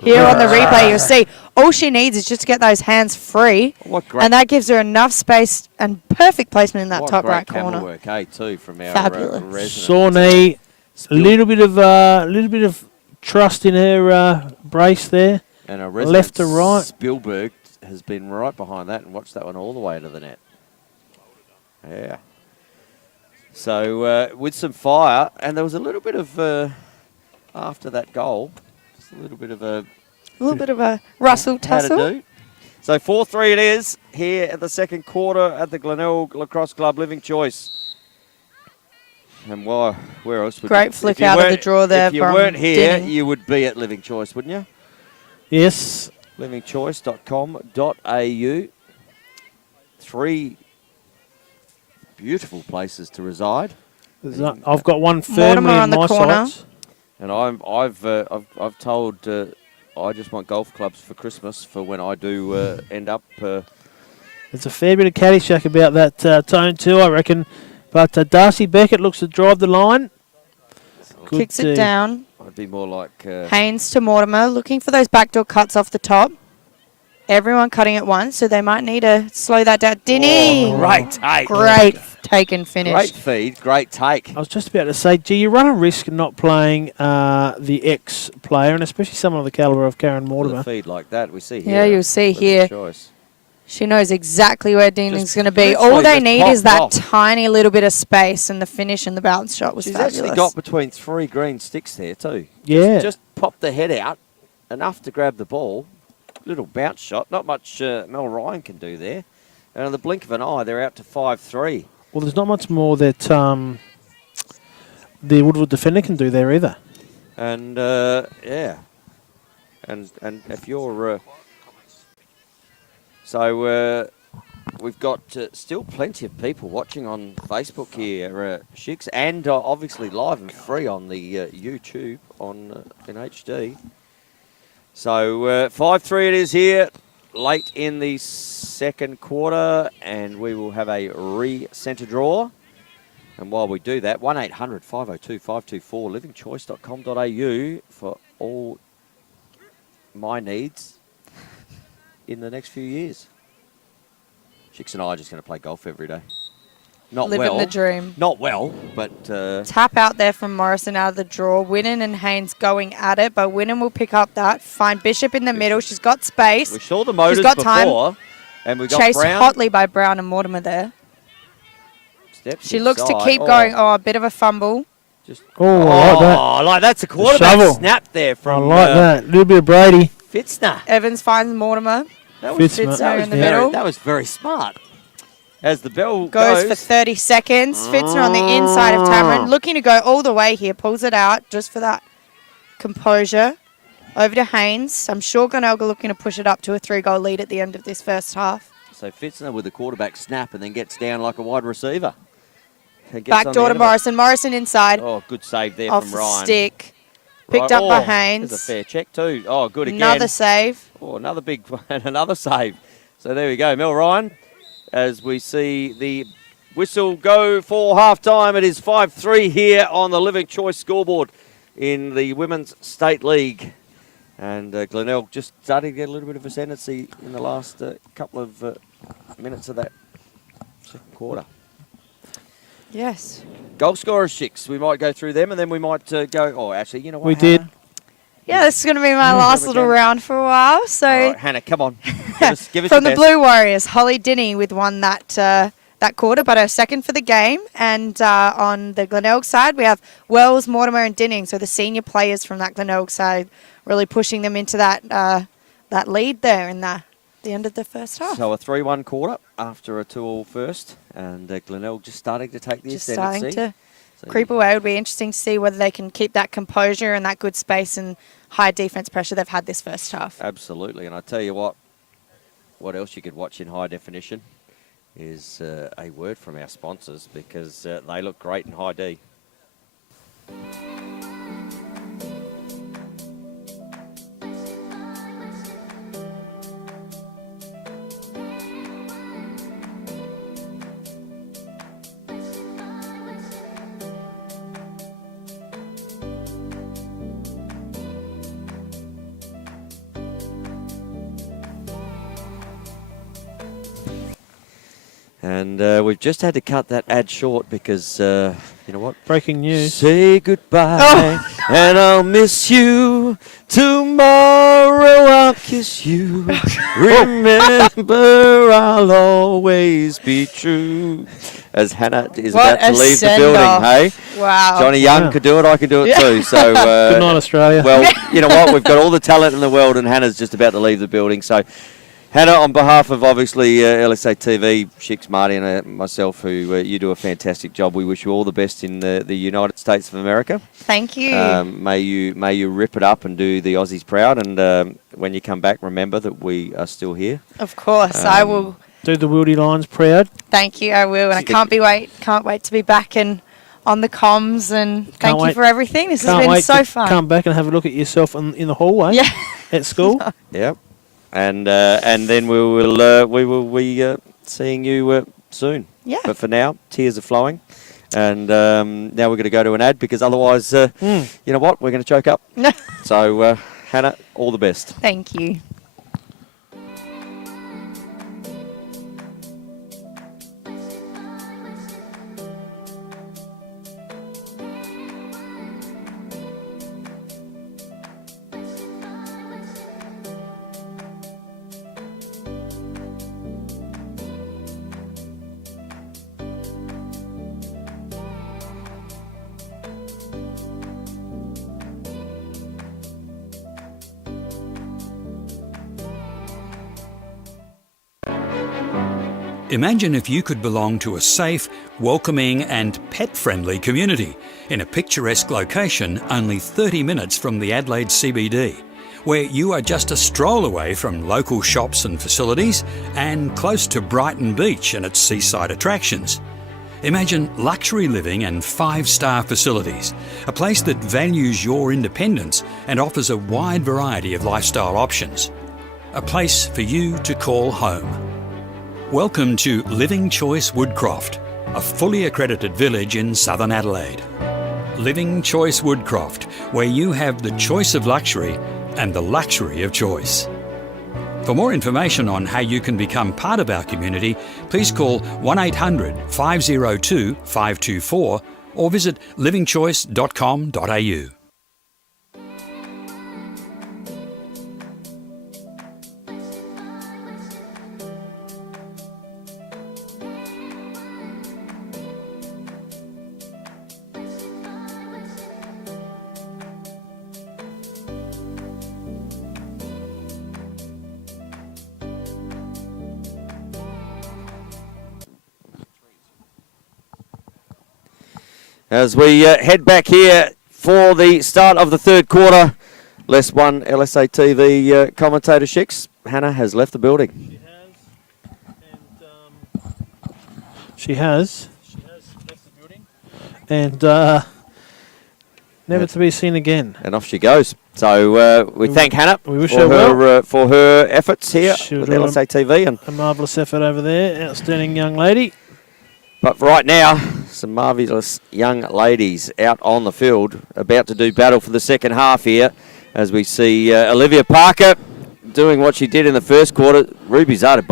Here on the replay, you'll see all she needs is just to get those hands free. And that gives her enough space and perfect placement in that top right corner. Work, too, from our Fabulous. resident. Sawney, a little bit of trust in her brace there. And our left to right. Spielberg has been right behind that and watched that one all the way to the net. Yeah. So with some fire, and there was a little bit of after that goal, just a little bit of a rustle how to tussle. do. So 4-3 it is here at the second quarter at the Glenelg Lacrosse Club Living Choice. And where else would Great flick out of the draw there. If you from weren't here, Dinning. you would be at Living Choice, wouldn't you? Yes. livingchoice.com.au. 3 beautiful places to reside. I've got one firmly in my sights. And I've told I just want golf clubs for Christmas for when I do end up. There's a fair bit of caddyshack about that Tone too, I reckon. But Darcy Beckett looks to drive the line. Kicks it down. I'd be more like Haynes to Mortimer, looking for those backdoor cuts off the top. Everyone cutting at once, so they might need to slow that down. Dinny! Great take. Great take and finish. Great feed, great take. I was just about to say, gee, you run a risk not playing the ex-player, and especially someone of the calibre of Karen Mortimer. A feed like that, we see here. Yeah, you'll see here. Choice. She knows exactly where Dingling's going to be. literally All they just need is that popped off. tiny little bit of space, and the finish and the bounce shot was She's fabulous. actually got between 3 green sticks there too. Yeah. Just popped the head out, enough to grab the ball. Little bounce shot. Not much Mel Ryan can do there. And in the blink of an eye, they're out to 5-3. Well, there's not much more that the Woodward defender can do there either. And, yeah. And if you're... we've got still plenty of people watching on Facebook here, Shix, and obviously live and free on the YouTube in HD. So 5-3 it is here, late in the second quarter, and we will have a re-centre draw. And while we do that, 1-800-502-524, livingchoice.com.au for all my needs in the next few years. Shix and I are just going to play golf every day. Not Living well. the dream. Not well, but... Tap out there from Morrison out of the draw. Winnan and Haynes going at it, but Winnan will pick up that. Find Bishop in the middle. She's got space. we saw the motors got before, time. and we got Chased Brown. hotly by Brown and Mortimer there. Steps She looks to inside. keep going. Oh, a bit of a fumble. Just, I like that. like that's a quarterback shovel. snap there I from like that. A little bit of Brady. Fitzner. Evans finds Mortimer. That was, Fitzner in the middle. That was very smart. As the bell Goes for 30 seconds. Fitzner on the inside of Tamarin. Looking to go all the way here. Pulls it out just for that composure. Over to Haynes. I'm sure Glenelg are looking to push it up to a 3-goal lead at the end of this first half. So Fitzner with the quarterback snap and then gets down like a wide receiver. Backdoor to Morrison. Morrison inside. Oh, good save there Off from the Ryan. stick. Picked up by Haynes. There's a fair check too. Oh, good again. Another save. Oh, another big one and another save. So there we go. Mel Ryan, as we see the whistle go for half-time. It is 5-3 here on the Living Choice scoreboard in the Women's State League. And Glenelg just starting to get a little bit of ascendancy in the last couple of minutes of that second quarter. Yes. Goal scorers, Shicks. We might go through them and then we might go... Oh, actually, you know what, We Hannah? did. Yeah, this is going to be my last little round for a while. So All right, Hannah, come on. Give us from the your best. Blue Warriors, Holly Dinny with won that quarter, but her second for the game. And on the Glenelg side, we have Wells, Mortimer, and Dinning. So the senior players from that Glenelg side really pushing them into that lead there in the end of the first half. So a 3-1 quarter after a 2-all first, and Glenelg just starting to take the Just ascendancy. starting to creep away. It would be interesting to see whether they can keep that composure and that good space and high defense pressure they've had this first half. Absolutely, and I tell you what else you could watch in high definition is a word from our sponsors, because they look great in high D. And we've just had to cut that ad short because, you know what? Breaking news. Say goodbye and I'll miss you. Tomorrow I'll kiss you. Remember, I'll always be true. As Hannah is about to leave the building, hey? Wow. Johnny Young could do it, I could do it too. So, Good night, Australia. well, you know what? We've got all the talent in the world and Hannah's just about to leave the building. So, Hannah, on behalf of obviously LSA TV, Shicks, Marty and myself, who you do a fantastic job, we wish you all the best in the United States of America. Thank you. May you rip it up and do the Aussies proud. And when you come back, remember that we are still here. Of course, I will. Do the Wildy Lions proud. Thank you, I will. And I can't wait to be back and on the comms. And thank you for everything. This has been so fun. Come back and have a look at yourself in the hallway at school. Yep. And then we will be seeing you soon. Yeah. But for now, tears are flowing, and now we're going to go to an ad because otherwise, you know what, we're going to choke up. No. So, Hannah, all the best. Thank you. Imagine if you could belong to a safe, welcoming and pet-friendly community in a picturesque location only 30 minutes from the Adelaide CBD, where you are just a stroll away from local shops and facilities and close to Brighton Beach and its seaside attractions. Imagine luxury living and 5-star facilities, a place that values your independence and offers a wide variety of lifestyle options. A place for you to call home. Welcome to Living Choice Woodcroft, a fully accredited village in southern Adelaide. Living Choice Woodcroft, where you have the choice of luxury and the luxury of choice. For more information on how you can become part of our community, please call 1800 502 524 or visit livingchoice.com.au. As we head back here for the start of the third quarter, Les 1 LSA TV commentator Shix, Hannah has left the building. She has left the building. And never to be seen again. And off she goes. So we thank Hannah for her efforts here with LSA TV. And a marvellous effort over there. Outstanding young lady. But right now, some marvellous young ladies out on the field, about to do battle for the second half here, as we see Olivia Parker doing what she did in the first quarter. Ruby Zada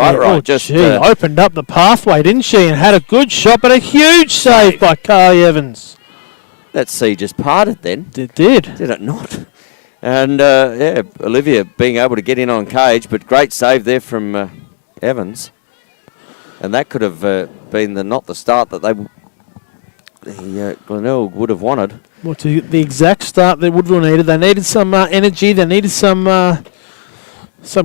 opened up the pathway, didn't she? And had a good shot, but a huge save by Carly Evans. That sea just parted then. It did. Did it not? And, Olivia being able to get in on cage, but great save there from Evans. And that could have been not the start that Glenelg would have wanted. Well, to the exact start that Woodville needed. They needed some energy. They needed some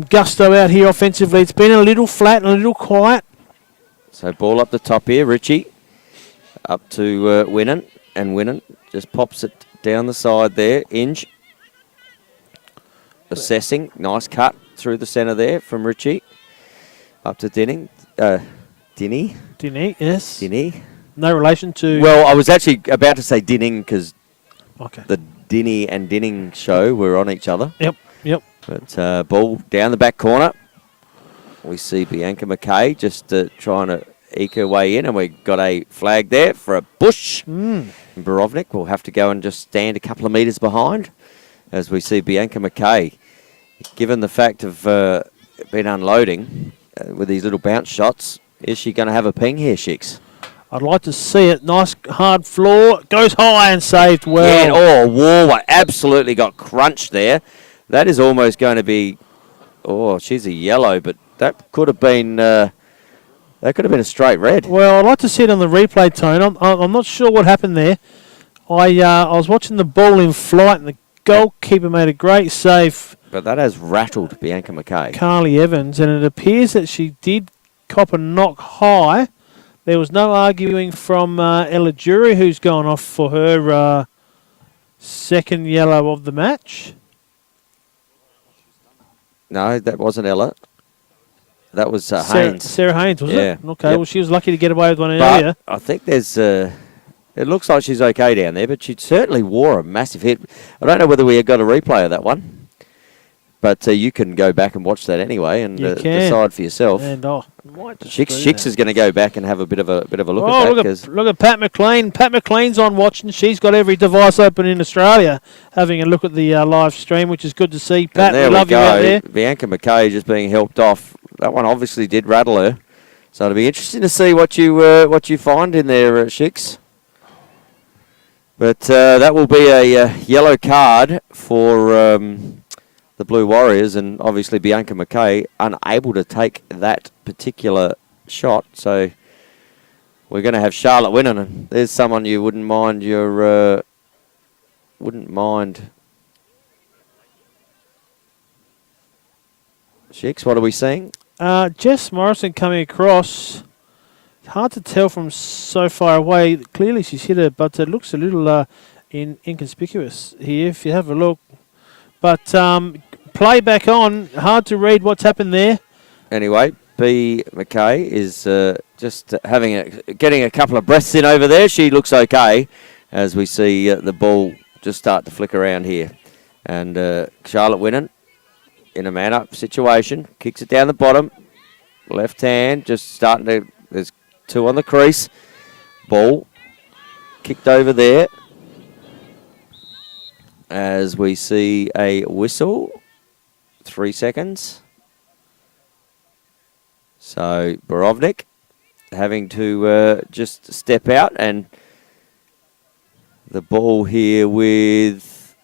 gusto out here offensively. It's been a little flat and a little quiet. So ball up the top here. Ritchie up to Winnan. And Winnan just pops it down the side there. Inge assessing. Nice cut through the centre there from Ritchie. Up to Dinning. Dinny, yes. Dinny. No relation to... Well, I was actually about to say Dinning because the Dinny and Dinning show were on each other. Yep. But ball down the back corner. We see Bianca McKay just trying to eke her way in, and we got a flag there for a push. Borovnik will have to go and just stand a couple of metres behind as we see Bianca McKay. Given the fact of been unloading with these little bounce shots, is she going to have a ping here, Shix? I'd like to see it. Nice hard floor. Goes high and saved well. Yeah, Warwa absolutely got crunched there. That is almost going to be... Oh, she's a yellow, but that could have been... that could have been a straight red. Well, I'd like to see it on the replay, Tone. I'm not sure what happened there. I was watching the ball in flight, and the goalkeeper made a great save. But that has rattled Bianca McKay. Carly Evans, and it appears that she did cop a knock high. There was no arguing from Ella Jury, who's gone off for her second yellow of the match. No, that wasn't Ella. That was Haynes. Sarah Haynes, was it? Okay, well, she was lucky to get away with one earlier. I think there's... it looks like she's okay down there, but she certainly wore a massive hit. I don't know whether we got a replay of that one. But you can go back and watch that anyway and decide for yourself. And Shix is going to go back and have a bit of a look at that. Look at Pat McLean. Pat McLean's on watching. She's got every device open in Australia, having a look at the live stream, which is good to see. Pat, we love you out there. Bianca McKay just being helped off. That one obviously did rattle her, so it'll be interesting to see what you find in there, Shix. But that will be a yellow card for. The Blue Warriors, and obviously Bianca McKay unable to take that particular shot. So we're going to have Charlotte winning, and there's someone you wouldn't mind Shix, what are we seeing? Jess Morrison coming across. Hard to tell from so far away. Clearly she's hit her, but it looks a little inconspicuous here if you have a look. But play back on. Hard to read what's happened there. Anyway, B. McKay is just getting a couple of breaths in over there. She looks okay as we see the ball just start to flick around here. And Charlotte Winnan in a man-up situation. Kicks it down the bottom. Left hand just starting to... There's two on the crease. Ball kicked over there. As we see a whistle, 3 seconds. So Borovnik having to just step out, and the ball here with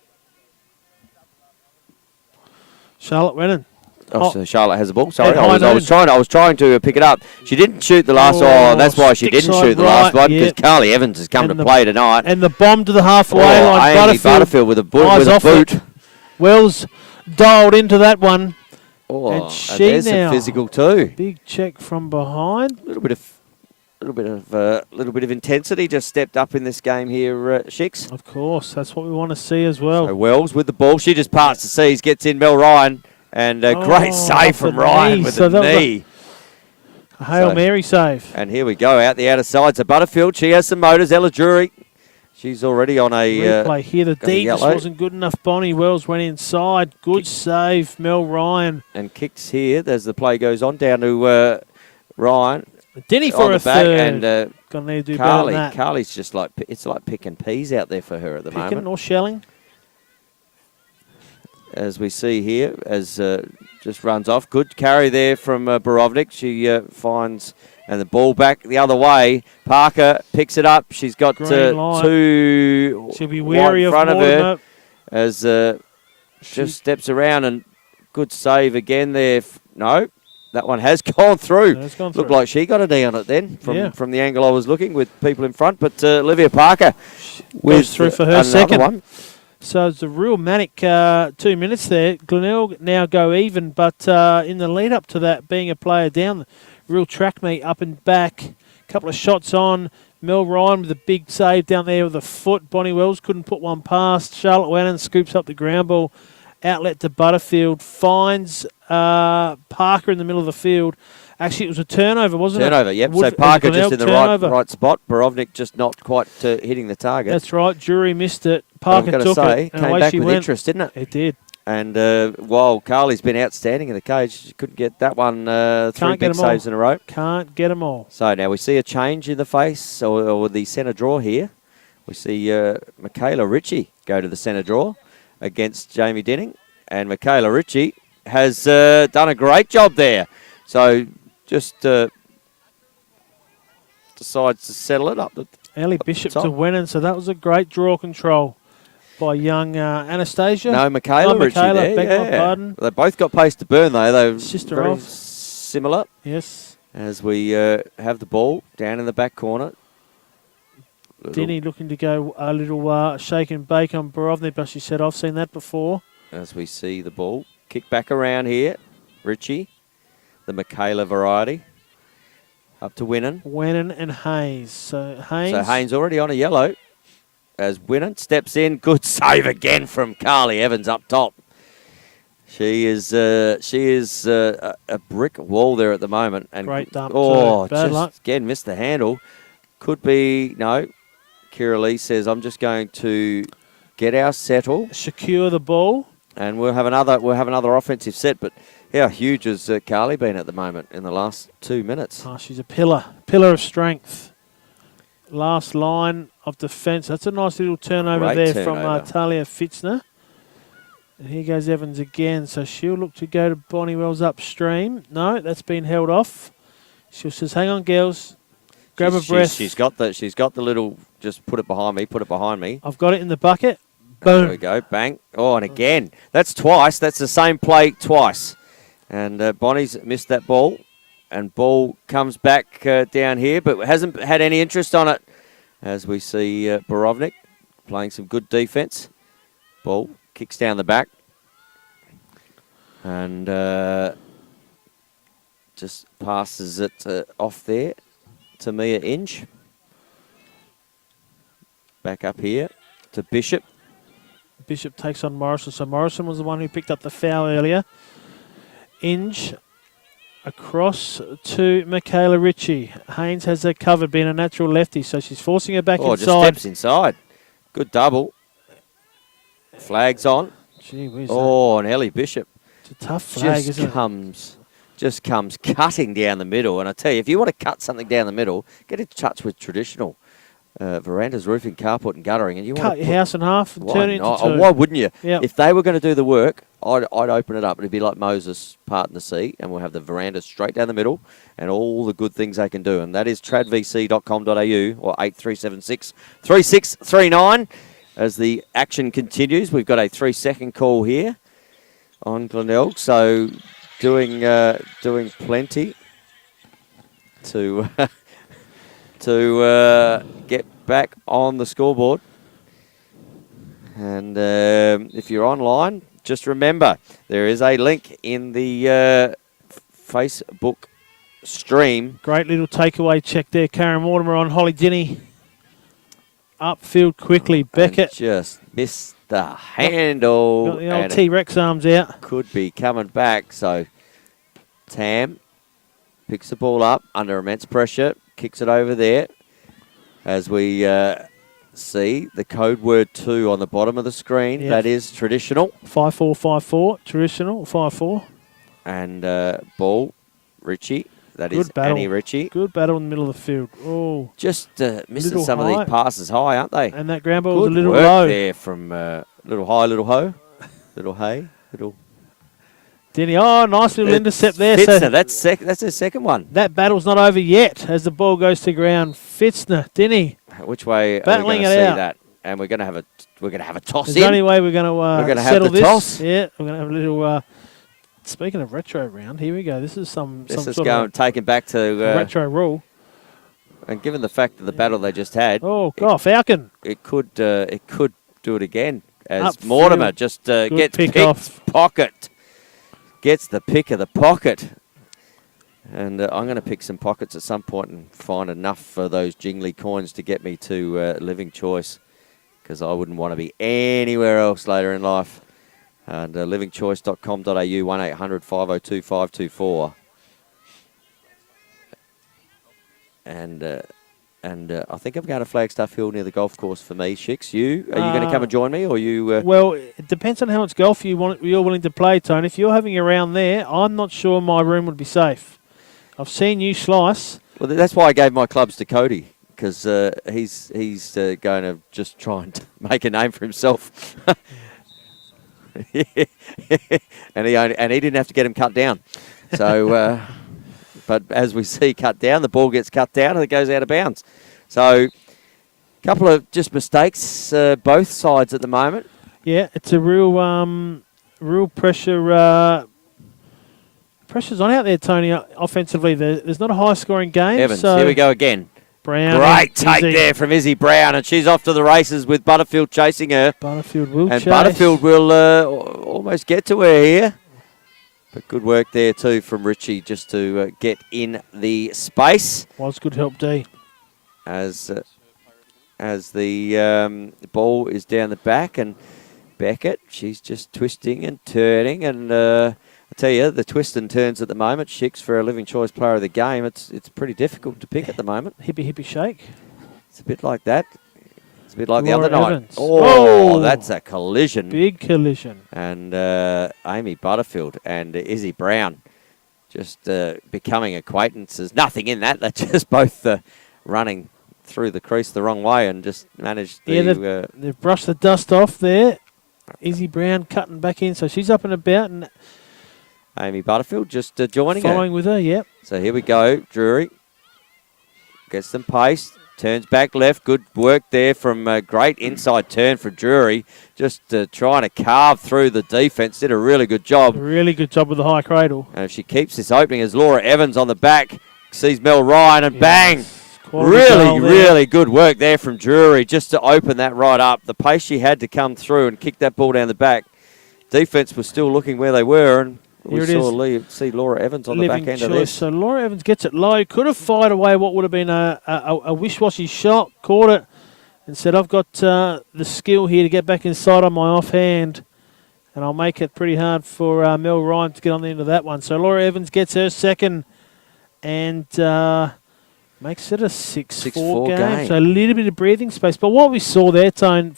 Charlotte Winnan. So Charlotte has the ball. Sorry, I was trying to pick it up. She didn't shoot the last. That's why she didn't shoot the last one, because Carly Evans has come to play tonight. And the bomb to the halfway line. Amy Butterfield with a boot. Wells dialed into that one. And there's some physical too. Big check from behind. A little bit of little bit of intensity just stepped up in this game here, Shix. Of course, that's what we want to see as well. So Wells with the ball. She just parts the seas, gets in Mel Ryan, and a great save from Ryan with the knee. A Hail Mary save. And here we go, out the outer side. So Butterfield, she has some motors. Ella Drury, she's already on a replay here. The D just wasn't good enough. Bonnie Wells went inside. Good save, Mel Ryan. And kicks here as the play goes on down to Ryan. Denny for a third. And gonna need to do Carly. better than that. Carly's just like, it's like picking peas out there for her at the moment. Picking or shelling? As we see here, as just runs off. Good carry there from Borovnik. She finds, and the ball back the other way. Parker picks it up. She's got two She'll be wary in of front of her as just steps around, and good save again there. No, that one has gone through. Looked like she got a knee on it then from the angle I was looking with people in front. But Olivia Parker goes through for her second one. So it's a real manic 2 minutes there. Glenelg now go even, but in the lead up to that, being a player down, real track meet up and back. Couple of shots on. Mel Ryan with a big save down there with a foot. Bonnie Wells couldn't put one past. Charlotte Wannon scoops up the ground ball. Outlet to Butterfield. Finds Parker in the middle of the field. Actually, it was a turnover, wasn't it? Turnover, yep. So Parker just in the right spot. Borovnik just not quite hitting the target. That's right. Jury missed it. Parker took it. And came back with went. interest, didn't it? It did. And while Carly's been outstanding in the cage, she couldn't get that one. Three big saves in a row. Can't get them all. So now we see a change in the face, or the centre draw here. We see Michaela Ritchie go to the centre draw against Jamie Denning. And Michaela Ritchie has done a great job there. So just decides to settle it up. Ellie Bishop to Wennon, so that was a great draw control by young Anastasia. No, Michaela Ritchie there. Beg my pardon. They both got pace to burn, though. They're Sister very off. similar. Yes. As we have the ball down in the back corner. Denny looking to go a little shake and bake on Borovnik, but she said, I've seen that before. As we see the ball kick back around here. Ritchie, the Michaela variety. Up to Winnan. Winnan and Hayes. So Haynes already on a yellow. As Winnan steps in. Good save again from Carly Evans up top. She is a brick wall there at the moment. And great dump. Bad luck. Again, missed the handle. Could be, no. Kira Lee says, I'm just going to get our settle. Secure the ball. And we'll have another offensive set. But how huge has Carly been at the moment in the last 2 minutes? Oh, she's a pillar of strength. Last line of defence. That's a nice little turnover from Talia Fitzner. And here goes Evans again. So she'll look to go to Bonnie Wells upstream. No, that's been held off. She says, hang on, girls. Grab a breath. She's got the little, just put it behind me. I've got it in the bucket. Boom. There we go, bang. Oh, and again. That's twice. That's the same play twice. And Bonnie's missed that ball. And ball comes back down here, but hasn't had any interest on it. As we see Borovnik playing some good defence. Ball kicks down the back. And just passes it off there to Mia Inge. Back up here to Bishop. Bishop takes on Morrison. So Morrison was the one who picked up the foul earlier. Inge across to Michaela Ritchie. Haynes has her covered, being a natural lefty, so she's forcing her back inside. Just steps inside. Good double. Flags on. Gee whiz. And Ellie Bishop. It's a tough flag, isn't it? Just comes cutting down the middle. And I tell you, if you want to cut something down the middle, get in touch with traditional verandas, roofing, carport and guttering. And you cut your house in half and turn it into two. Why wouldn't you? Yep. If they were going to do the work, I'd open it up. It'd be like Moses parting the sea, and we'll have the veranda straight down the middle and all the good things they can do. And that is tradvc.com.au or 8376 3639. As the action continues, we've got a 3-second call here on Glenelg. So doing plenty to get back on the scoreboard. And if you're online, just remember there is a link in the Facebook stream. Great little takeaway check there. Karen Mortimer on Holly Dinny. Upfield quickly. Beckett. Just missed the handle. Got the old T-Rex arms out. Could be coming back. So Tam picks the ball up under immense pressure. Kicks it over there. As we see the code word 2 on the bottom of the screen. Yep. That is traditional. 5-4-5-4. Traditional 5-4. And ball, Richie. That Good is battle. Annie Ritchie. Good battle in the middle of the field. Oh, Just missing Little some high. of these passes high, aren't they? and that ground ball Good was a little work low. there from little high, little ho, little hay, little. Denny, nice little intercept there. Fitzner, So that's the second one. that battle's not over yet as the ball goes to ground. Fitzner, Denny, Which way are we Battling going to it see out. that? And we're going to have a toss there's the in. only way we're going to have settle the this. toss. Yeah, we're going to have a little. Speaking of retro round, here we go. This is some This is sort going of taken back to a retro rule. and given the fact of the battle they just had, Oh, God, Falcon. it could do it again as Upfield. Mortimer just gets pick picked off. pocket, gets the pick of the pocket. And I'm going to pick some pockets at some point and find enough for those jingly coins to get me to Living Choice, because I wouldn't want to be anywhere else later in life. And livingchoice.com.au 1-800-502-524. And I think I'm going to Flagstaff Hill near the golf course for me. Shix, are you going to come and join me, or you? Well, it depends on how much golf you're willing to play, Tony. If you're having a round there, I'm not sure my room would be safe. I've seen you slice. Well, that's why I gave my clubs to Cody, because he's going to just try and make a name for himself. and he didn't have to get him cut down. So, but as we see cut down, the ball gets cut down and it goes out of bounds. So, a couple of just mistakes both sides at the moment. Yeah, it's a real pressure. Pressure's on out there, Tony. Offensively, there's not a high-scoring game. Evans, so here we go again. Brown, Great take Izzy. there from Izzy Brown, and she's off to the races with Butterfield chasing her. Butterfield will And chase. Butterfield will almost get to her here. But good work there too from Richie just to get in the space. Was good help, D. As the ball is down the back, and Beckett, she's just twisting and turning, and I tell you, the twists and turns at the moment, Shix, for a Living Choice player of the game, it's pretty difficult to pick at the moment. Hippie shake. It's a bit like that. It's a bit like Laura the other night. Evans. Oh, that's a collision. Big collision. And Amy Butterfield and Izzy Brown just becoming acquaintances. Nothing in that. They're just both running through the crease the wrong way and just managed to... Yeah, they've brushed the dust off there. Izzy Brown cutting back in, so she's up and about and Amy Butterfield just joining following her. with her, yep. So here we go. Drury gets them pace. Turns back left. Good work there from a great inside turn for Drury. Just trying to carve through the defence. Did a really good job. Really good job with the high cradle. And if she keeps this opening as Laura Evans on the back, sees Mel Ryan and bang. Quality goal there. Really good work there from Drury just to open that right up. The pace she had to come through and kick that ball down the back. Defence was still looking where they were, and Here we it saw see Laura Evans on the back end of this. So Laura Evans gets it low. Could have fired away what would have been a wish-washy shot. Caught it and said, I've got the skill here to get back inside on my offhand. And I'll make it pretty hard for Mel Ryan to get on the end of that one. So Laura Evans gets her second and makes it a 6-4 game. So a little bit of breathing space. But what we saw there, Tone,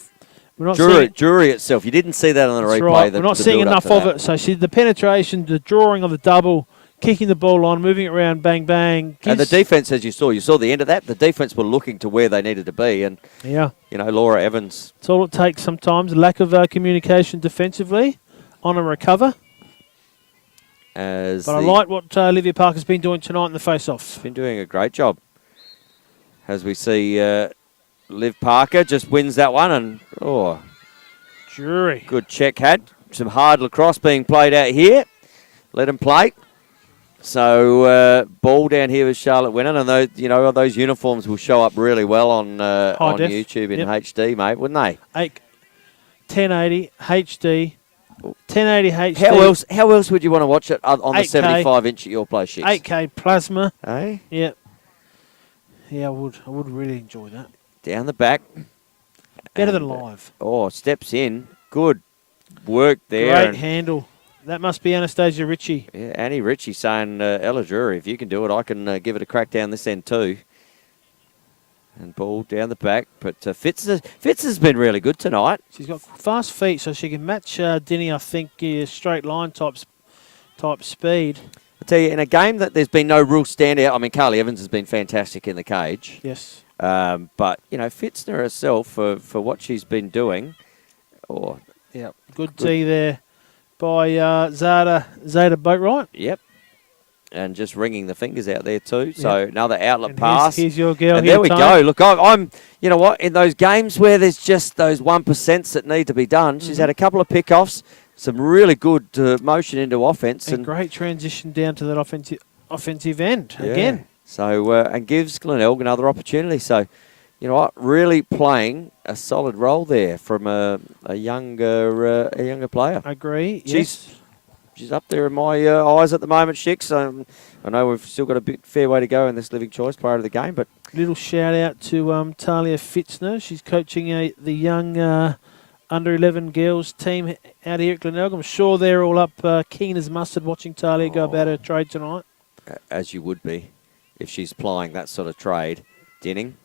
we're not seeing... Jury itself, you didn't see that on the That's replay. right. We're not seeing enough of it. So the penetration, the drawing of the double, kicking the ball on, moving it around, bang, bang. And the defence, as you saw the end of that. The defence were looking to where they needed to be. And, yeah, Laura Evans... It's all it takes sometimes, lack of communication defensively on a recover. But I like what Olivia Parker's been doing tonight in the face-off. Been doing a great job. As we see Liv Parker just wins that one. And, Jury. Good check had. Some hard lacrosse being played out here. Let them play. So ball down here with Charlotte Winnan, and those uniforms will show up really well on def. YouTube in HD, mate, wouldn't they? 1080 HD 1080 HD. How else would you want to watch it on the 8K. 75-inch at your place, Shix? 8K plasma. Hey? Yep. Yeah, I would really enjoy that. Down the back. Better than live. Steps in. Good work there. Great handle. That must be Anastasia Ritchie. Yeah, Annie Ritchie saying, Ella Drury, if you can do it, I can give it a crack down this end too. And ball down the back. But Fitz has been really good tonight. She's got fast feet, so she can match Dinny, I think, straight line type speed. I tell you, in a game that there's been no real standout, I mean, Carly Evans has been fantastic in the cage. Yes. But, Fitzner herself, for what she's been doing. Yeah, good tee there by Zada Boatwright. Yep. And just ringing the fingers out there too. So another outlet pass. Here's your girl. And there we go. Look, I'm, you know what, in those games where there's just those 1% that need to be done, she's had a couple of pick-offs, some really good motion into offense. And great transition down to that offensive end again. So, and gives Glenelg another opportunity. So, you know what, really playing a solid role there from a younger player. I agree. She's up there in my eyes at the moment, Shix. I know we've still got a fair way to go in this living choice part of the game, but little shout out to Talia Fitzner. She's coaching the young under 11 girls team out here at Glenelg. I'm sure they're all up keen as mustard watching Talia go about her trade tonight. As you would be if she's plying that sort of trade. Dinning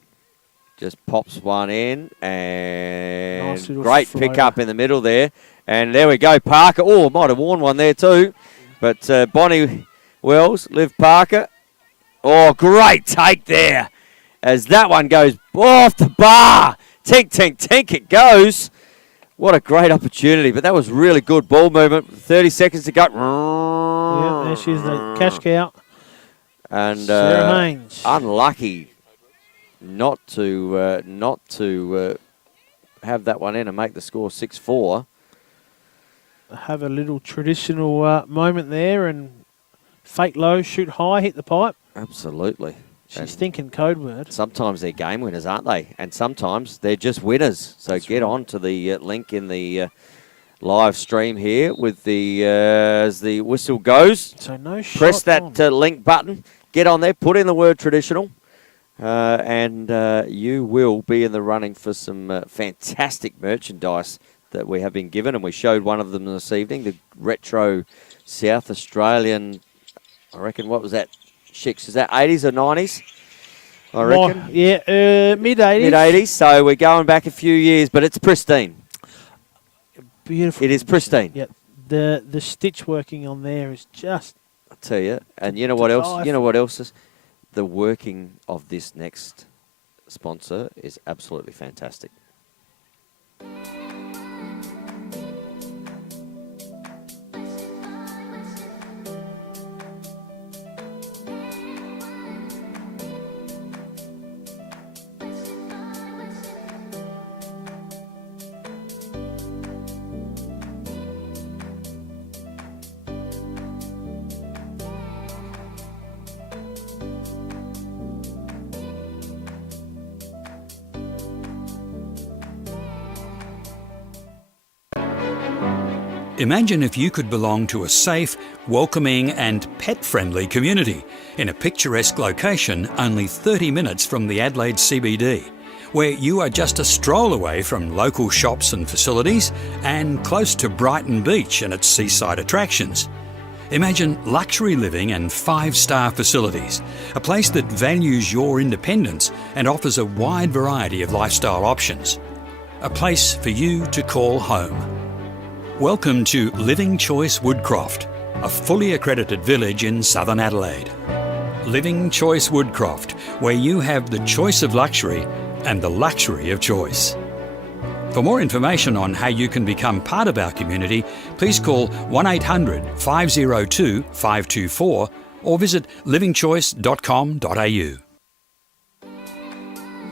just pops one in, and nice great pick up in the middle there. And there we go, Parker. Oh, might have worn one there too. But Bonnie Wells, Liv Parker. Oh, great take there. As that one goes off the bar. Tink, tink, tink, it goes. What a great opportunity. But that was really good ball movement. 30 seconds to go. Yeah, there she is, the cash cow. And Sarah Haynes. Unlucky not to have that one in and make the score 6-4. Have a little traditional moment there and fake low, shoot high, hit the pipe. Absolutely. She's thinking code word. Sometimes they're game winners, aren't they? And sometimes they're just winners. So get on to the link in the live stream here with the as the whistle goes. So no shot. Press that link button. Get on there. Put in the word traditional. And you will be in the running for some fantastic merchandise that we have been given, and we showed one of them this evening, the retro South Australian, I reckon, what was that, Shix? Is that 80s or 90s? I reckon. Mid-80s. Mid-80s, so we're going back a few years, but it's pristine. Beautiful. It is pristine. Yep. The stitch working on there is just... I tell you, and you know what else? You know what else is? The working of this next sponsor is absolutely fantastic. Imagine if you could belong to a safe, welcoming and pet-friendly community in a picturesque location only 30 minutes from the Adelaide CBD, where you are just a stroll away from local shops and facilities and close to Brighton Beach and its seaside attractions. Imagine luxury living and 5-star facilities, a place that values your independence and offers a wide variety of lifestyle options. A place for you to call home. Welcome to Living Choice Woodcroft, a fully accredited village in southern Adelaide. Living Choice Woodcroft, where you have the choice of luxury and the luxury of choice. For more information on how you can become part of our community, please call 1800 502 524 or visit livingchoice.com.au.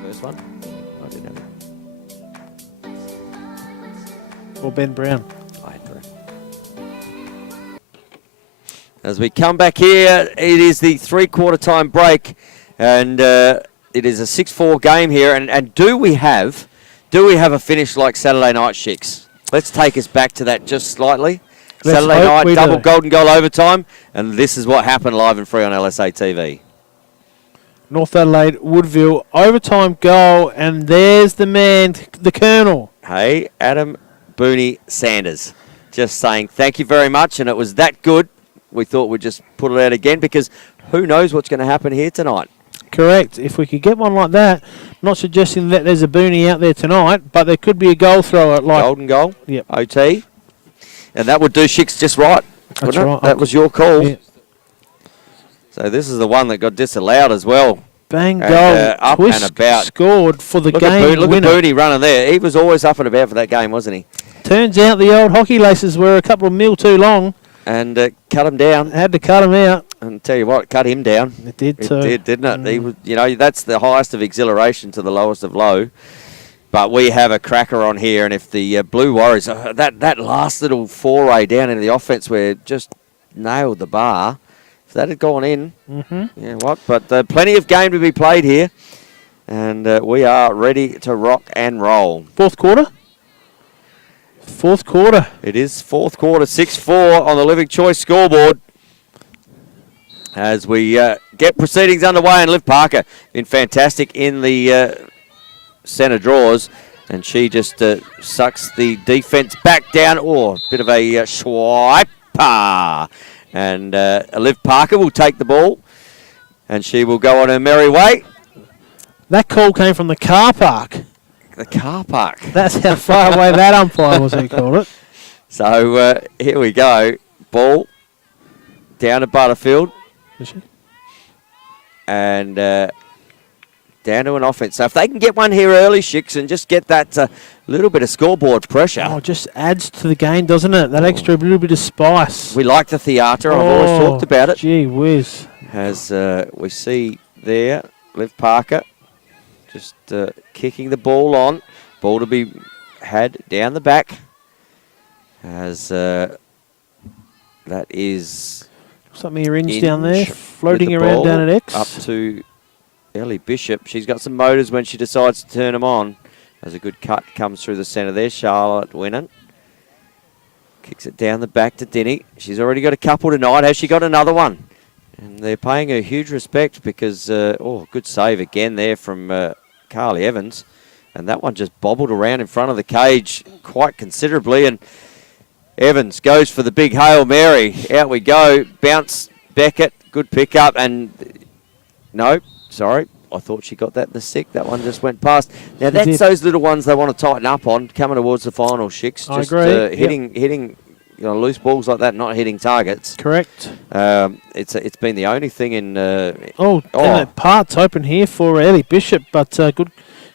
First one? I didn't have it. Or Ben Brown. As we come back here, it is the three-quarter time break, and it is a 6-4 game here. And do we have a finish like Saturday night, Shix? Let's take us back to that just slightly. Let's Saturday hope we night, double do. golden goal overtime, and this is what happened live and free on LSA TV. North Adelaide, Woodville, overtime goal, and there's the man, the Colonel. Hey, Adam Booney Sanders, just saying thank you very much, and it was that good. We thought we'd just put it out again because who knows what's going to happen here tonight. Correct. If we could get one like that, not suggesting that there's a Booney out there tonight, but there could be a goal thrower like Golden goal, Yep. OT, and that would do Shicks just right. That's wouldn't it? right. That was your call. Yeah. So this is the one that got disallowed as well. Bang And, goal. up Twist and about. scored for the Look game at winner. Booney running there. He was always up and about for that game, wasn't he? Turns out the old hockey laces were a couple of mil too long. And cut him down. Had to cut him out. And tell you what, cut him down. It did It too. did, didn't it? He was, that's the highest of exhilaration to the lowest of low. But we have a cracker on here, and if the Blue Warriors, that last little foray down into the offense where just nailed the bar, if that had gone in, yeah, what? But plenty of game to be played here, and we are ready to rock and roll. Fourth quarter? Fourth quarter. It is fourth quarter, 6-4 on the Living Choice scoreboard. As we get proceedings underway, and Liv Parker been fantastic in the centre draws, and she just sucks the defence back down. Oh, a bit of a swiper. And Liv Parker will take the ball, and she will go on her merry way. That call came from the car park. The car park. That's how far away that umpire was, he called it. So here we go. Ball down to Butterfield. Is she? And down to an offense. So if they can get one here early, Shicks, and just get that little bit of scoreboard pressure. Oh, it just adds to the game, doesn't it? That extra little bit of spice. We like the theatre. I've always talked about it. Gee whiz. As we see there, Liv Parker just kicking the ball on. Ball to be had down the back. As that is... Something your inch Inge down there, floating with the around ball down at X. Up to Ellie Bishop. She's got some motors when she decides to turn them on. As a good cut comes through the centre there. Charlotte Winnan kicks it down the back to Dinny. She's already got a couple tonight. Has she got another one? And they're paying her huge respect because, good save again there from Carly Evans. And that one just bobbled around in front of the cage quite considerably. And Evans goes for the big Hail Mary. Out we go. Bounce Beckett. Good pickup. And no, sorry. I thought she got that in the stick. That one just went past. Now, that's those little ones they want to tighten up on coming towards the final, Shicks. I Just agree. hitting loose balls like that, not hitting targets. Correct. It's been the only thing in... And that part's open here for Ellie Bishop, but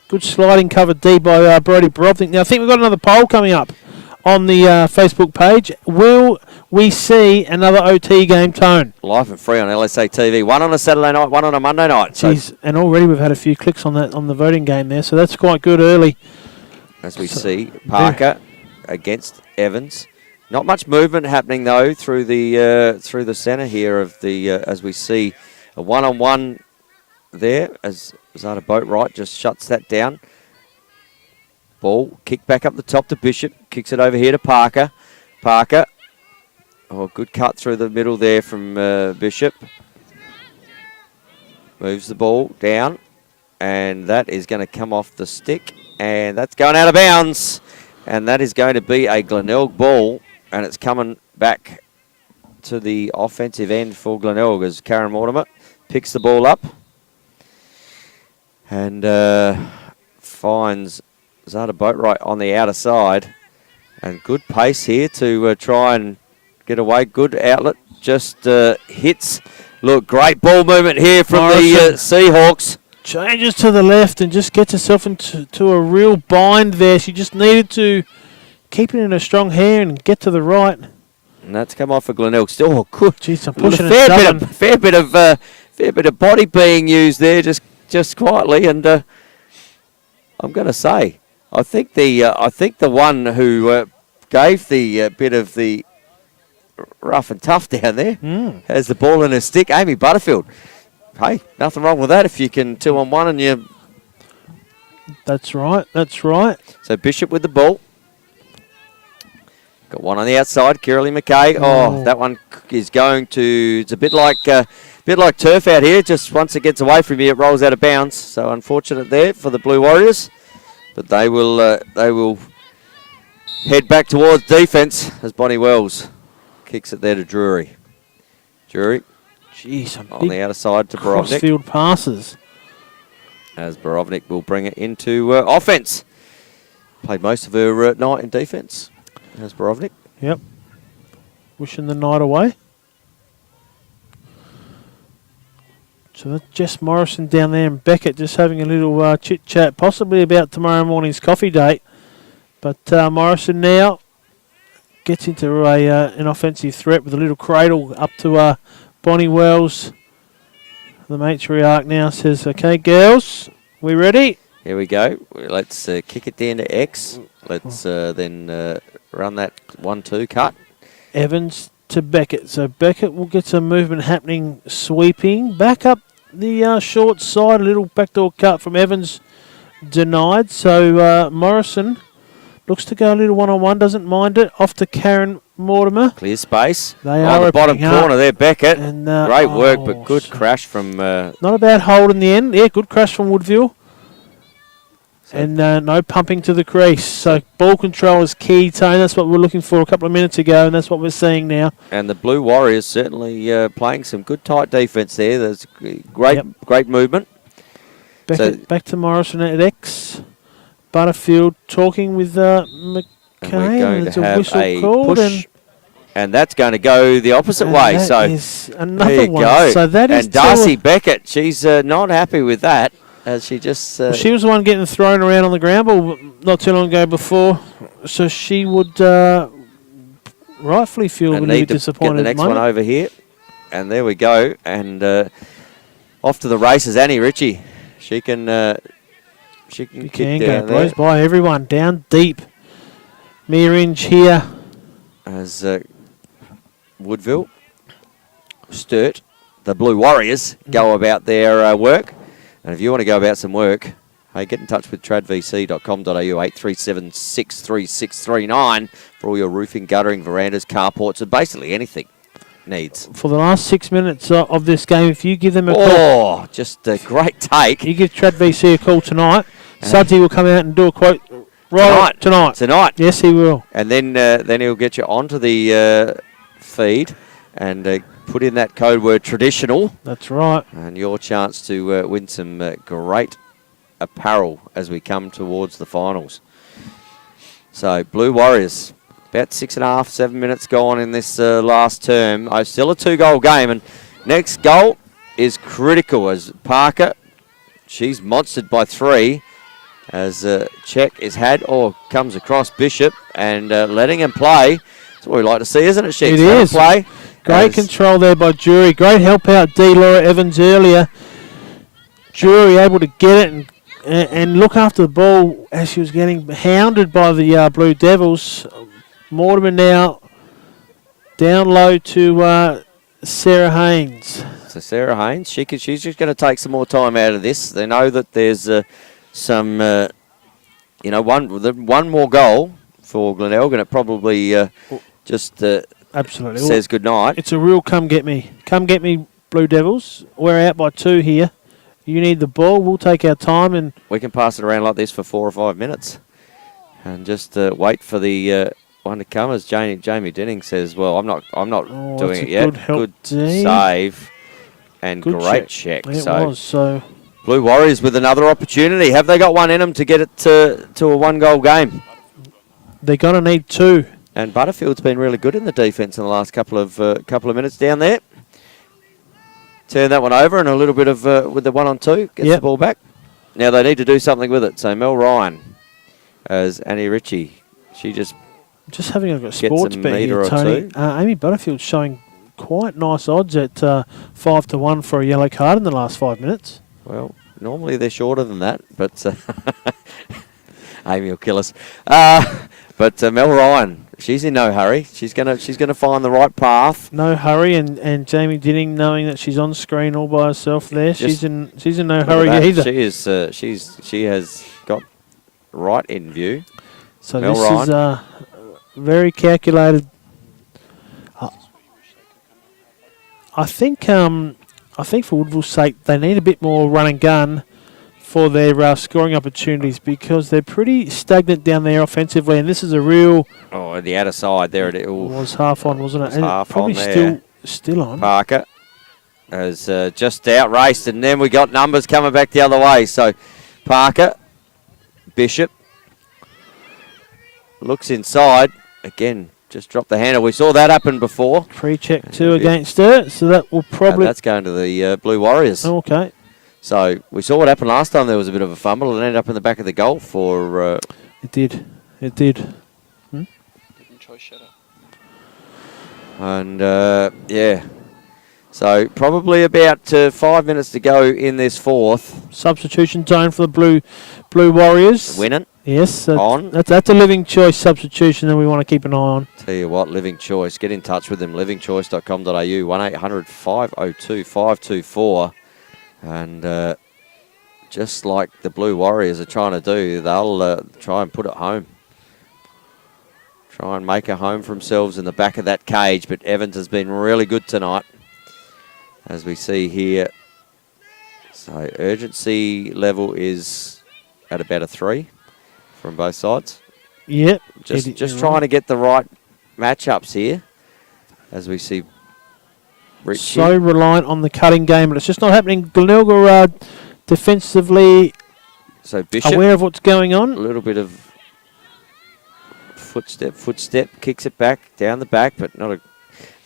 good sliding cover D by Brodie Borovnik. Now, I think we've got another poll coming up on the Facebook page. Will we see another OT game, Tone? Live and free on LSA TV. One on a Saturday night, one on a Monday night. Jeez, and already we've had a few clicks on that on the voting game there, so that's quite good early. As we see Parker against Evans. Not much movement happening though through the centre here of the as we see a one-on-one there as Zara Boatwright just shuts that down. Ball kick back up the top to Bishop, kicks it over here to Parker. Parker, good cut through the middle there from Bishop. Moves the ball down, and that is going to come off the stick, and that's going out of bounds, and that is going to be a Glenelg ball, and it's coming back to the offensive end for Glenelg as Karen Mortimer picks the ball up and finds Zara Boatwright on the outer side, and good pace here to try and get away. Good outlet, just hits. Look, great ball movement here from the Seahawks. Changes to the left and just gets herself into a real bind there. She just needed to keep it in her strong hair and get to the right. And that's come off for Glenelg. Still good. Jeez, I'm pushing a it. fair bit of body being used there, just quietly. And I'm going to say, I think the one who gave the bit of the rough and tough down there has the ball in her stick, Amy Butterfield. Hey, nothing wrong with that if you can 2-on-1 and you... That's right. So Bishop with the ball. Got one on the outside, Kiralee McKay. Oh, that one is going to, it's a bit like turf out here. Just once it gets away from you, it rolls out of bounds. So unfortunate there for the Blue Warriors. But they will head back towards defence as Bonnie Wells kicks it there to Drury. Drury. Jeez, on the outer side to Borovnik. Cross-field passes. As Borovnik will bring it into offence. Played most of her night in defence. As Borovnik. Yep. Wishing the night away. So that's Jess Morrison down there and Beckett just having a little chit-chat, possibly about tomorrow morning's coffee date. But Morrison now gets into an offensive threat with a little cradle up to Bonnie Wells. The matriarch now says, okay, girls, we ready? Here we go. Let's kick it down to X. Let's then run that 1-2 cut. Evans to Beckett. So Beckett will get some movement happening, sweeping. Back up the short side, a little backdoor cut from Evans denied. So Morrison looks to go a little one-on-one, doesn't mind it. Off to Karen Mortimer. Clear space. They are the bottom opening up. corner there, Beckett. And, great work, but good crash from... not a bad hold in the end. Yeah, good crash from Woodville. And no pumping to the crease. So ball control is key, Tone. That's what we were looking for a couple of minutes ago, and that's what we're seeing now. And the Blue Warriors certainly playing some good tight defence there. There's great movement. Back to Morrison at X. Butterfield talking with McKay. And we're going There's to have whistle a called push. And that's going to go the opposite way. That so is another there you one. go. So that is and Darcy Beckett, she's not happy with that. As she just... well, she was the one getting thrown around on the ground ball not too long ago before. So she would rightfully feel a little bit disappointed. Get the next one over here. And there we go. And off to the races, Annie Ritchie. She can kick down there. Blows by everyone. Down deep. Meeringe here. As Woodville, Sturt, the Blue Warriors, go about their work. And if you want to go about some work, hey, get in touch with tradvc.com.au 837 63639 for all your roofing, guttering, verandas, carports, and basically anything needs. For the last 6 minutes of this game, if you give them a call. Oh, just a great take. You give Trad VC a call tonight. Sudsy will come out and do a quote tonight. Yes, he will. And then he'll get you onto the feed and put in that code word traditional. That's right. And your chance to win some great apparel as we come towards the finals. So Blue Warriors, about 6.5, 7 minutes gone in this last term. Still a 2-goal game. And next goal is critical as Parker, she's monstered by 3. As check is had or comes across Bishop and letting him play. That's what we like to see, isn't it, Sheik? It is. Play. Great control there by Jury. Great help out D. Laura Evans earlier. Jury able to get it and look after the ball as she was getting hounded by the Blue Devils. Mortimer now down low to Sarah Haynes. So Sarah Haynes, she's just going to take some more time out of this. They know that there's some, one more goal for Glenelg, and it probably just absolutely says good night. It's a real come get me. Come get me, Blue Devils. We're out by 2 here. You need the ball. We'll take our time. And we can pass it around like this for 4 or 5 minutes and just wait for the one to come. As Jamie Denning says, well, I'm not doing it yet. Good save and good great check. It was, so... Blue Warriors with another opportunity. Have they got one in them to get it to a 1-goal game? They're going to need 2. And Butterfield's been really good in the defence in the last couple of minutes down there. Turn that one over and a little bit of with the 1-on-2. Gets the ball back. Now they need to do something with it. So Mel Ryan as Annie Ritchie. She just having a sports bet here, Tony. Amy Butterfield's showing quite nice odds at 5-1 for a yellow card in the last 5 minutes. Well, normally they're shorter than that, but Amy will kill us. But Mel Ryan, she's in no hurry. She's gonna find the right path. No hurry, and Jamie Dinning knowing that she's on screen all by herself there. She's in no hurry either. She is. She has got right in view. So Mel this Ryan. is Very calculated. I think for Woodville's sake, they need a bit more run and gun for their scoring opportunities because they're pretty stagnant down there offensively, and this is a real... Oh, the outer side there. It was half on, wasn't it? Was and half probably on there. Still on. Parker has just outraced, and then we got numbers coming back the other way. So Parker, Bishop, looks inside. Again, just dropped the handle. We saw that happen before. Free check too against her, so that will probably... that's going to the Blue Warriors. Okay. So we saw what happened last time. There was a bit of a fumble and ended up in the back of the goal for... It did. It did. And, yeah. So probably about 5 minutes to go in this fourth. Substitution zone for the Blue Warriors. Winning. Yes. On. That's a living choice substitution that we want to keep an eye on. Tell you what, Living Choice. Get in touch with them. livingchoice.com.au. 1-800-502-524. And just like the Blue Warriors are trying to do, they'll try and put it home. Try and make a home for themselves in the back of that cage. But Evans has been really good tonight, as we see here. So urgency level is at about a 3 from both sides. Yep. Just trying to get the right matchups here, as we see Richie. So reliant on the cutting game, but it's just not happening. Glenelg are defensively so Bishop, aware of what's going on. A little bit of footstep, kicks it back, down the back, but not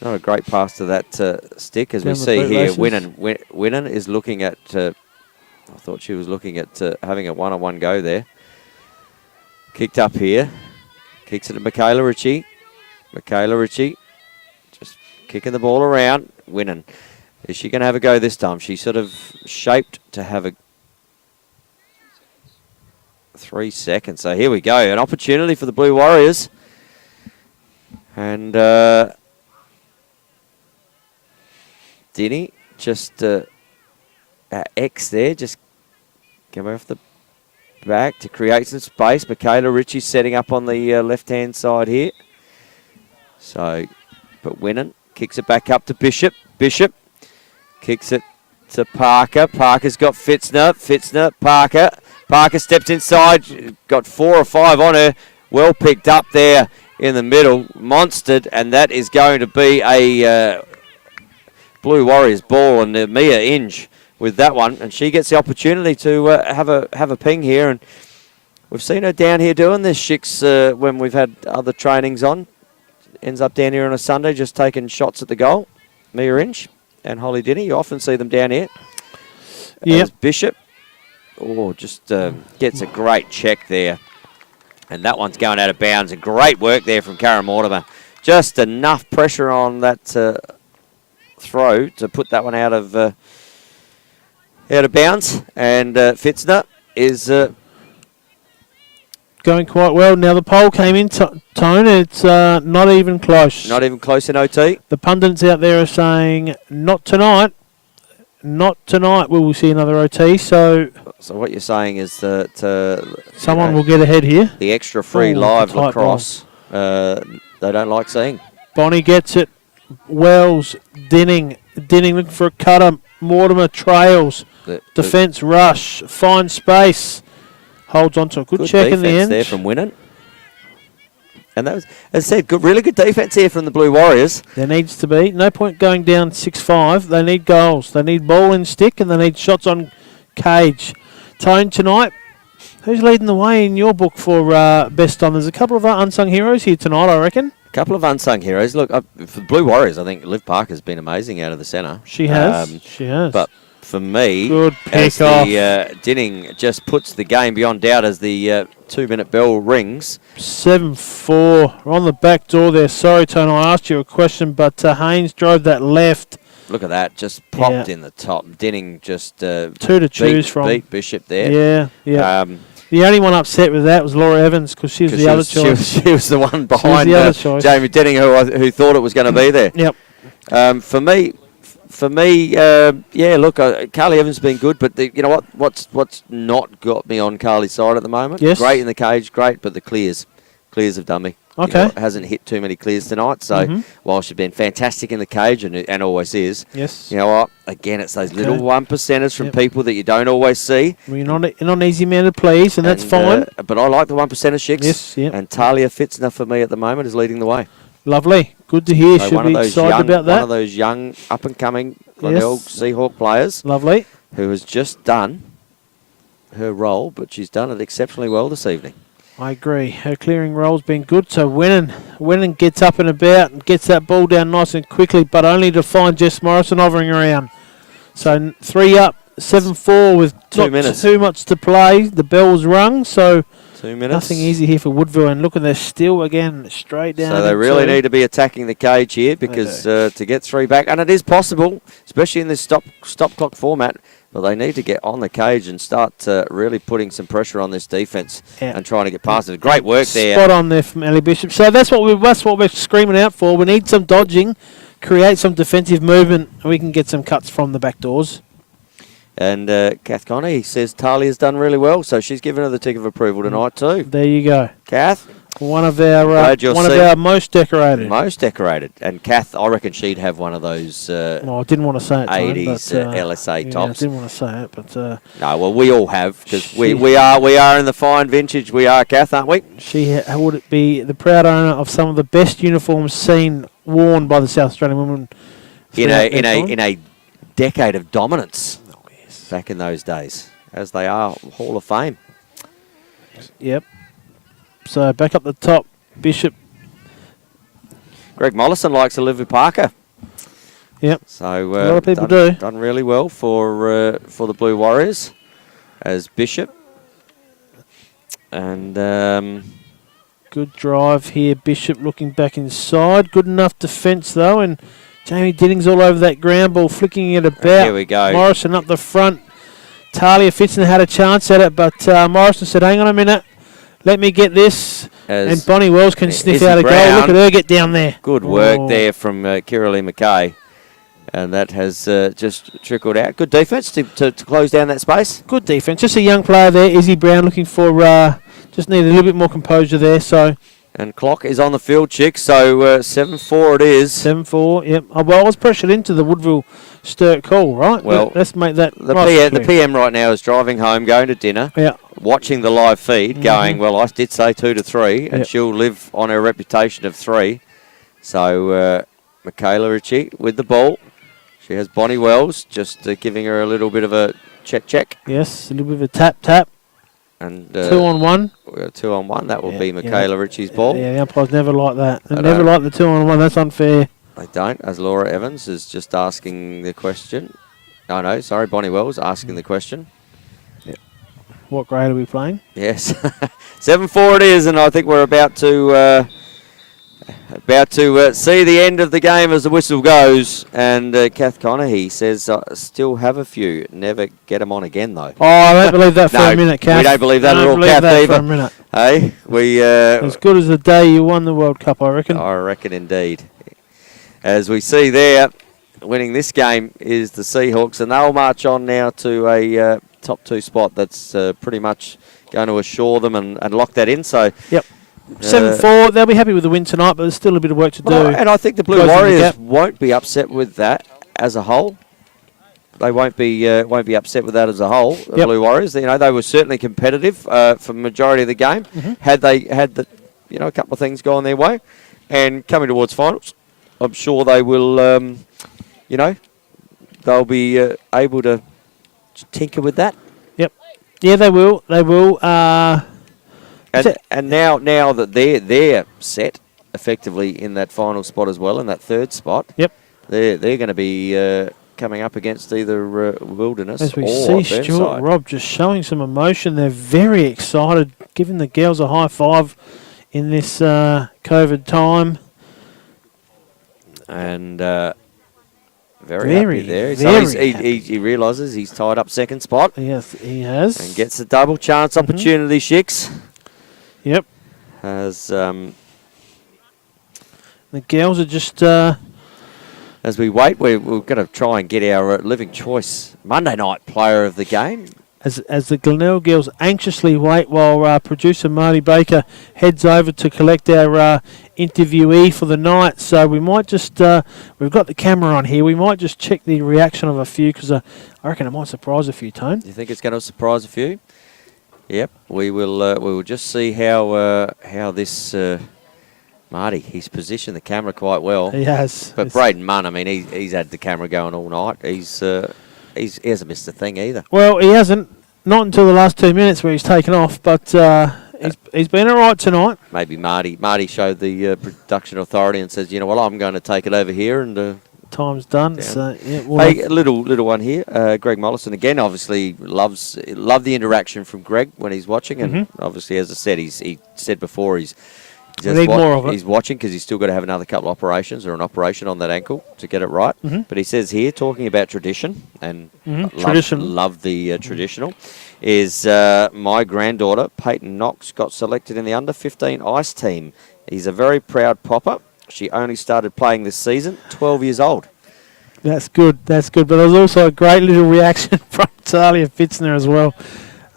a great pass to that stick, as we see here. Winnan is looking at, I thought she was looking at having a one-on-one go there. Kicked up here. Kicks it to Michaela Ritchie. Michaela Ritchie just kicking the ball around. Winnan. Is she going to have a go this time? She's sort of shaped to have a 3 seconds. So here we go. An opportunity for the Blue Warriors. And Dinny just X there. Just come off the back to create some space. Michaela Ritchie setting up on the left-hand side here. So, but Winnan kicks it back up to Bishop. Bishop kicks it to Parker. Parker's got Fitzner. Parker. Parker steps inside. Got 4 or 5 on her. Well picked up there in the middle. Monstered, and that is going to be a Blue Warriors ball, and Mia Inge with that one, and she gets the opportunity to have a ping here, and we've seen her down here doing this, Shix, when we've had other trainings on. Ends up down here on a Sunday just taking shots at the goal. Mia Inge and Holly Dinny, you often see them down here. Yep. As Bishop, just gets a great check there, and that one's going out of bounds, and great work there from Karen Mortimer. Just enough pressure on that throw to put that one out of bounds, and Fitzner is going quite well. Now the poll came in, Tone. It's not even close. Not even close in OT. The pundits out there are saying, not tonight. Not tonight will we see another OT. So what you're saying is that someone will get ahead here. The extra free live lacrosse they don't like seeing. Bonnie gets it. Wells, Dinning looking for a cutter. Mortimer trails. Defence rush. Finds space. Holds on to a good check in the end. There from Winnan. And that was, as I said, really good defence here from the Blue Warriors. There needs to be. No point going down 6-5. They need goals. They need ball in stick, and they need shots on cage. Tone tonight. Who's leading the way in your book for best on? There's a couple of unsung heroes here tonight, I reckon. A couple of unsung heroes. Look, for the Blue Warriors, I think Liv Parker's been amazing out of the centre. She has. She has. But for me, good pick off. Dinning just puts the game beyond doubt as the 2-minute bell rings. 7-4. We're on the back door there. Sorry, Tony, I asked you a question, but Haynes drove that left. Look at that, just popped in the top. Dinning just 2 to choose from. Beat Bishop there. Yeah. The only one upset with that was Laura Evans because she was the other choice. She was the one behind Jamie Dinning who thought it was going to be there. Yep. For me, look, Carly Evans has been good, but you know what's not got me on Carly's side at the moment? Yes. Great in the cage, great, but the clears have done me. Okay. Hasn't hit too many clears tonight. So while she's been fantastic in the cage and always is, Yes. you know what? Again, it's those little 1%ers from people that you don't always see. Well, you're not an easy man to please, and that's fine. But I like the 1%er Shicks. Yes, yep. And Talia Fitzner for me at the moment is leading the way. Lovely. Good to hear. So Should be excited about that. One of those young, up-and-coming Glenelg Seahawk players. Lovely. Who has just done her role, but she's done it exceptionally well this evening. I agree. Her clearing roll's been good. So Wennon gets up and about and gets that ball down nice and quickly, but only to find Jess Morrison hovering around. So 3 up, 7-4 with 2 minutes. Too much to play. The bell's rung, so 2 minutes. nothing easy here for Woodville. And look, they're still again straight down. So they really need to be attacking the cage here because to get 3 back, and it is possible, especially in this stop clock format. But they need to get on the cage and start really putting some pressure on this defence and trying to get past it. Great work there. Spot on there from Ellie Bishop. So that's what we're screaming out for. We need some dodging, create some defensive movement, and we can get some cuts from the back doors. And Kath Connie says Talia's done really well, so she's given her the tick of approval tonight too. There you go. Kath? One of our most decorated. Most decorated. And Kath, I reckon she'd have one of those well, I didn't want to say it, 80s LSA tops. I didn't want to say it, but... no, well, we all have, because we are in the fine vintage. We are, Kath, aren't we? She would be the proud owner of some of the best uniforms seen worn by the South Australian women. In a decade of dominance back in those days, as they are Hall of Fame. Yep. So back up the top, Bishop. Greg Mollison likes Olivia Parker. Yep. So a lot of people do. Done really well for the Blue Warriors as Bishop. And good drive here, Bishop looking back inside. Good enough defence though, and Jamie Dinnings all over that ground ball, flicking it about. Here we go. Morrison up the front. Talia Fitzner had a chance at it, but Morrison said, hang on a minute. Let me get this. And Bonnie Wells can sniff out a goal. Look at her get down there. Good work there from Kiralee McKay. And that has just trickled out. Good defence to close down that space. Good defence. Just a young player there. Izzy Brown looking for, just need a little bit more composure there. So. And clock is on the field, chicks. So 7-4 it is. 7-4, yep. Oh, well, I was pressured into the Woodville Sturt call, right? Well, let's make that the PM right now is driving home, going to dinner, watching the live feed, going, well, I did say 2 to 3, and she'll live on her reputation of 3. So Michaela Ritchie with the ball. She has Bonnie Wells just giving her a little bit of a check. Yes, a little bit of a tap. And 2 on 1. We've got 2 on 1. That will be Michaela Ritchie's ball. Yeah, the umpires never like that. They never like the 2 on 1. That's unfair. They don't, as Laura Evans is just asking the question. Oh, no, sorry, Bonnie Wells asking the question. Yep. What grade are we playing? Yes. 7-4 it is, and I think we're about to see the end of the game as the whistle goes. And Kath Conahee says, still have a few. Never get them on again, though. Oh, I don't believe that for a minute, Kath. We don't believe that at all, Kath, either. For a minute. Hey, as good as the day you won the World Cup, I reckon. I reckon indeed. As we see there, winning this game is the Seahawks, and they'll march on now to a top 2 spot that's pretty much going to assure them and lock that in. So, yep. 7-4, they'll be happy with the win tonight, but there's still a bit of work to do. And I think the Blue Warriors won't be upset with that as a whole. They won't be upset with that as a whole. The Blue Warriors, they were certainly competitive for the majority of the game. Had they had a couple of things going their way, and coming towards finals, I'm sure they will. They'll be able to tinker with that. Yep. Yeah, they will. They will. And now that they're set effectively in that final spot as well, in that 3rd spot. Yep. They're going to be coming up against either Wilderness as we or see Stuart Robb just showing some emotion. They're very excited, giving the girls a high five in this COVID time. And very happy there. He realises he's tied up 2nd spot. Yes, he has. And gets a double chance opportunity, Shicks. Yep. As the girls are just... as we wait, we're going to try and get our Living Choice Monday night player of the game. as the Glenelg girls anxiously wait while producer Marty Baker heads over to collect our interviewee for the night. So we might just, we've got the camera on here, we might just check the reaction of a few, because I reckon it might surprise a few, Tone. You think it's going to surprise a few? Yep, we will just see how this Marty, he's positioned the camera quite well. He has. But Braden Munn, I mean, he's had the camera going all night. He hasn't missed a thing either. Well, he hasn't. Not until the last 2 minutes where he's taken off, but he's been all right tonight. Maybe Marty showed the production authority and says, you know what, I'm going to take it over here and. Time's done. Yeah. So yeah. Hey, a little one here. Greg Mollison again. Obviously love the interaction from Greg when he's watching, and obviously, as I said, he said before he's watching because he's still got to have another couple of operations or an operation on that ankle to get it right. But he says here, talking about tradition and love the traditional, is my granddaughter Peyton Knox got selected in the under 15 ice team. He's a very proud popper. She only started playing this season, 12 years old. That's good. But there's also a great little reaction from Talia Fitzner as well.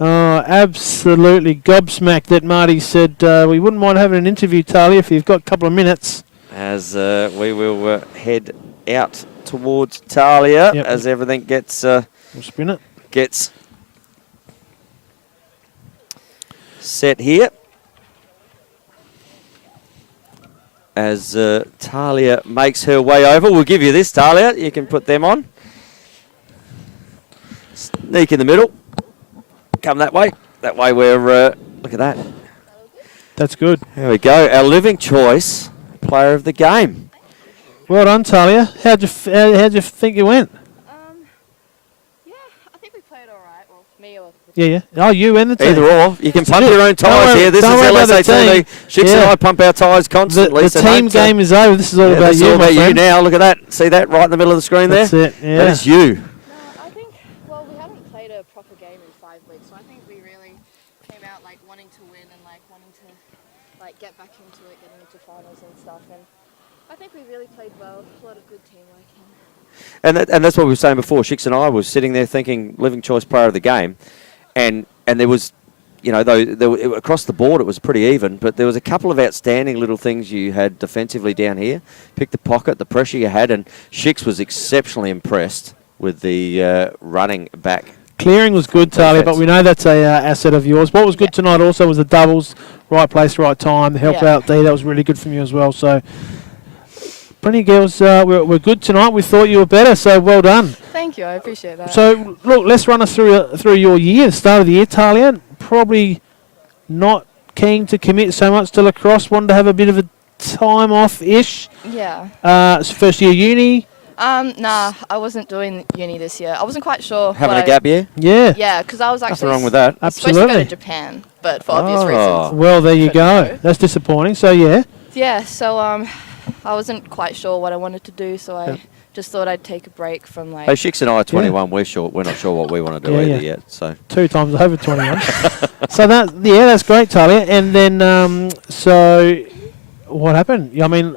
Absolutely gobsmacked that Marty said, we wouldn't mind having an interview, Talia, if you've got a couple of minutes. As we will head out towards Talia as everything gets we'll spin it. Gets set here. As Talia makes her way over. We'll give you this, Talia. You can put them on. Sneak in the middle. Come that way. That way we're... look at that. That's good. There we go. Our living choice player of the game. Well done, Talia. How'd you think you went? Yeah, I think we played all right. Well, me or... Yeah. Oh, you and the team. Either or. You can pump your own tyres here. This is LSA TV. Shix and I pump our tyres constantly. The team game is over. This is all about you, my friend. It's all about you now. Look at that. See that right in the middle of the screen there? That's it, yeah. That is you. No, I think, well, we haven't played a proper game in 5 weeks, so I think we really came out, like, wanting to win and, like, wanting to, like, get back into it, getting into finals and stuff, and I think we really played well. A lot of good teamwork. And that's what we were saying before. Shix and I was sitting there thinking living choice player of the game, and there was, you know, across the board it was pretty even, but there was a couple of outstanding little things you had defensively down here. Pick the pocket, the pressure you had, and Shix was exceptionally impressed with the running back. Clearing was good, Talia, but we know that's a asset of yours. What was good tonight also was the doubles, right place, right time, the help out D. That was really good from you as well. So plenty of girls were good tonight. We thought you were better, so well done. Thank you, I appreciate that. So, look, let's run us through your year, start of the year, Talia. Probably not keen to commit so much to lacrosse, wanted to have a bit of a time off-ish. Yeah. First year uni. Nah, I wasn't doing uni this year. I wasn't quite sure. Having a gap year? Yeah. Yeah, because I was actually... Nothing wrong with that. Absolutely. supposed to go to Japan, but for obvious reasons. Well, there you go. That's disappointing, so yeah. Yeah, so I wasn't quite sure what I wanted to do, so I just thought I'd take a break from like... Hey, Shix and I are 21. We're not sure what we want to do either yet. So 2 times over 21. So that's great, Talia. And then so what happened? I mean,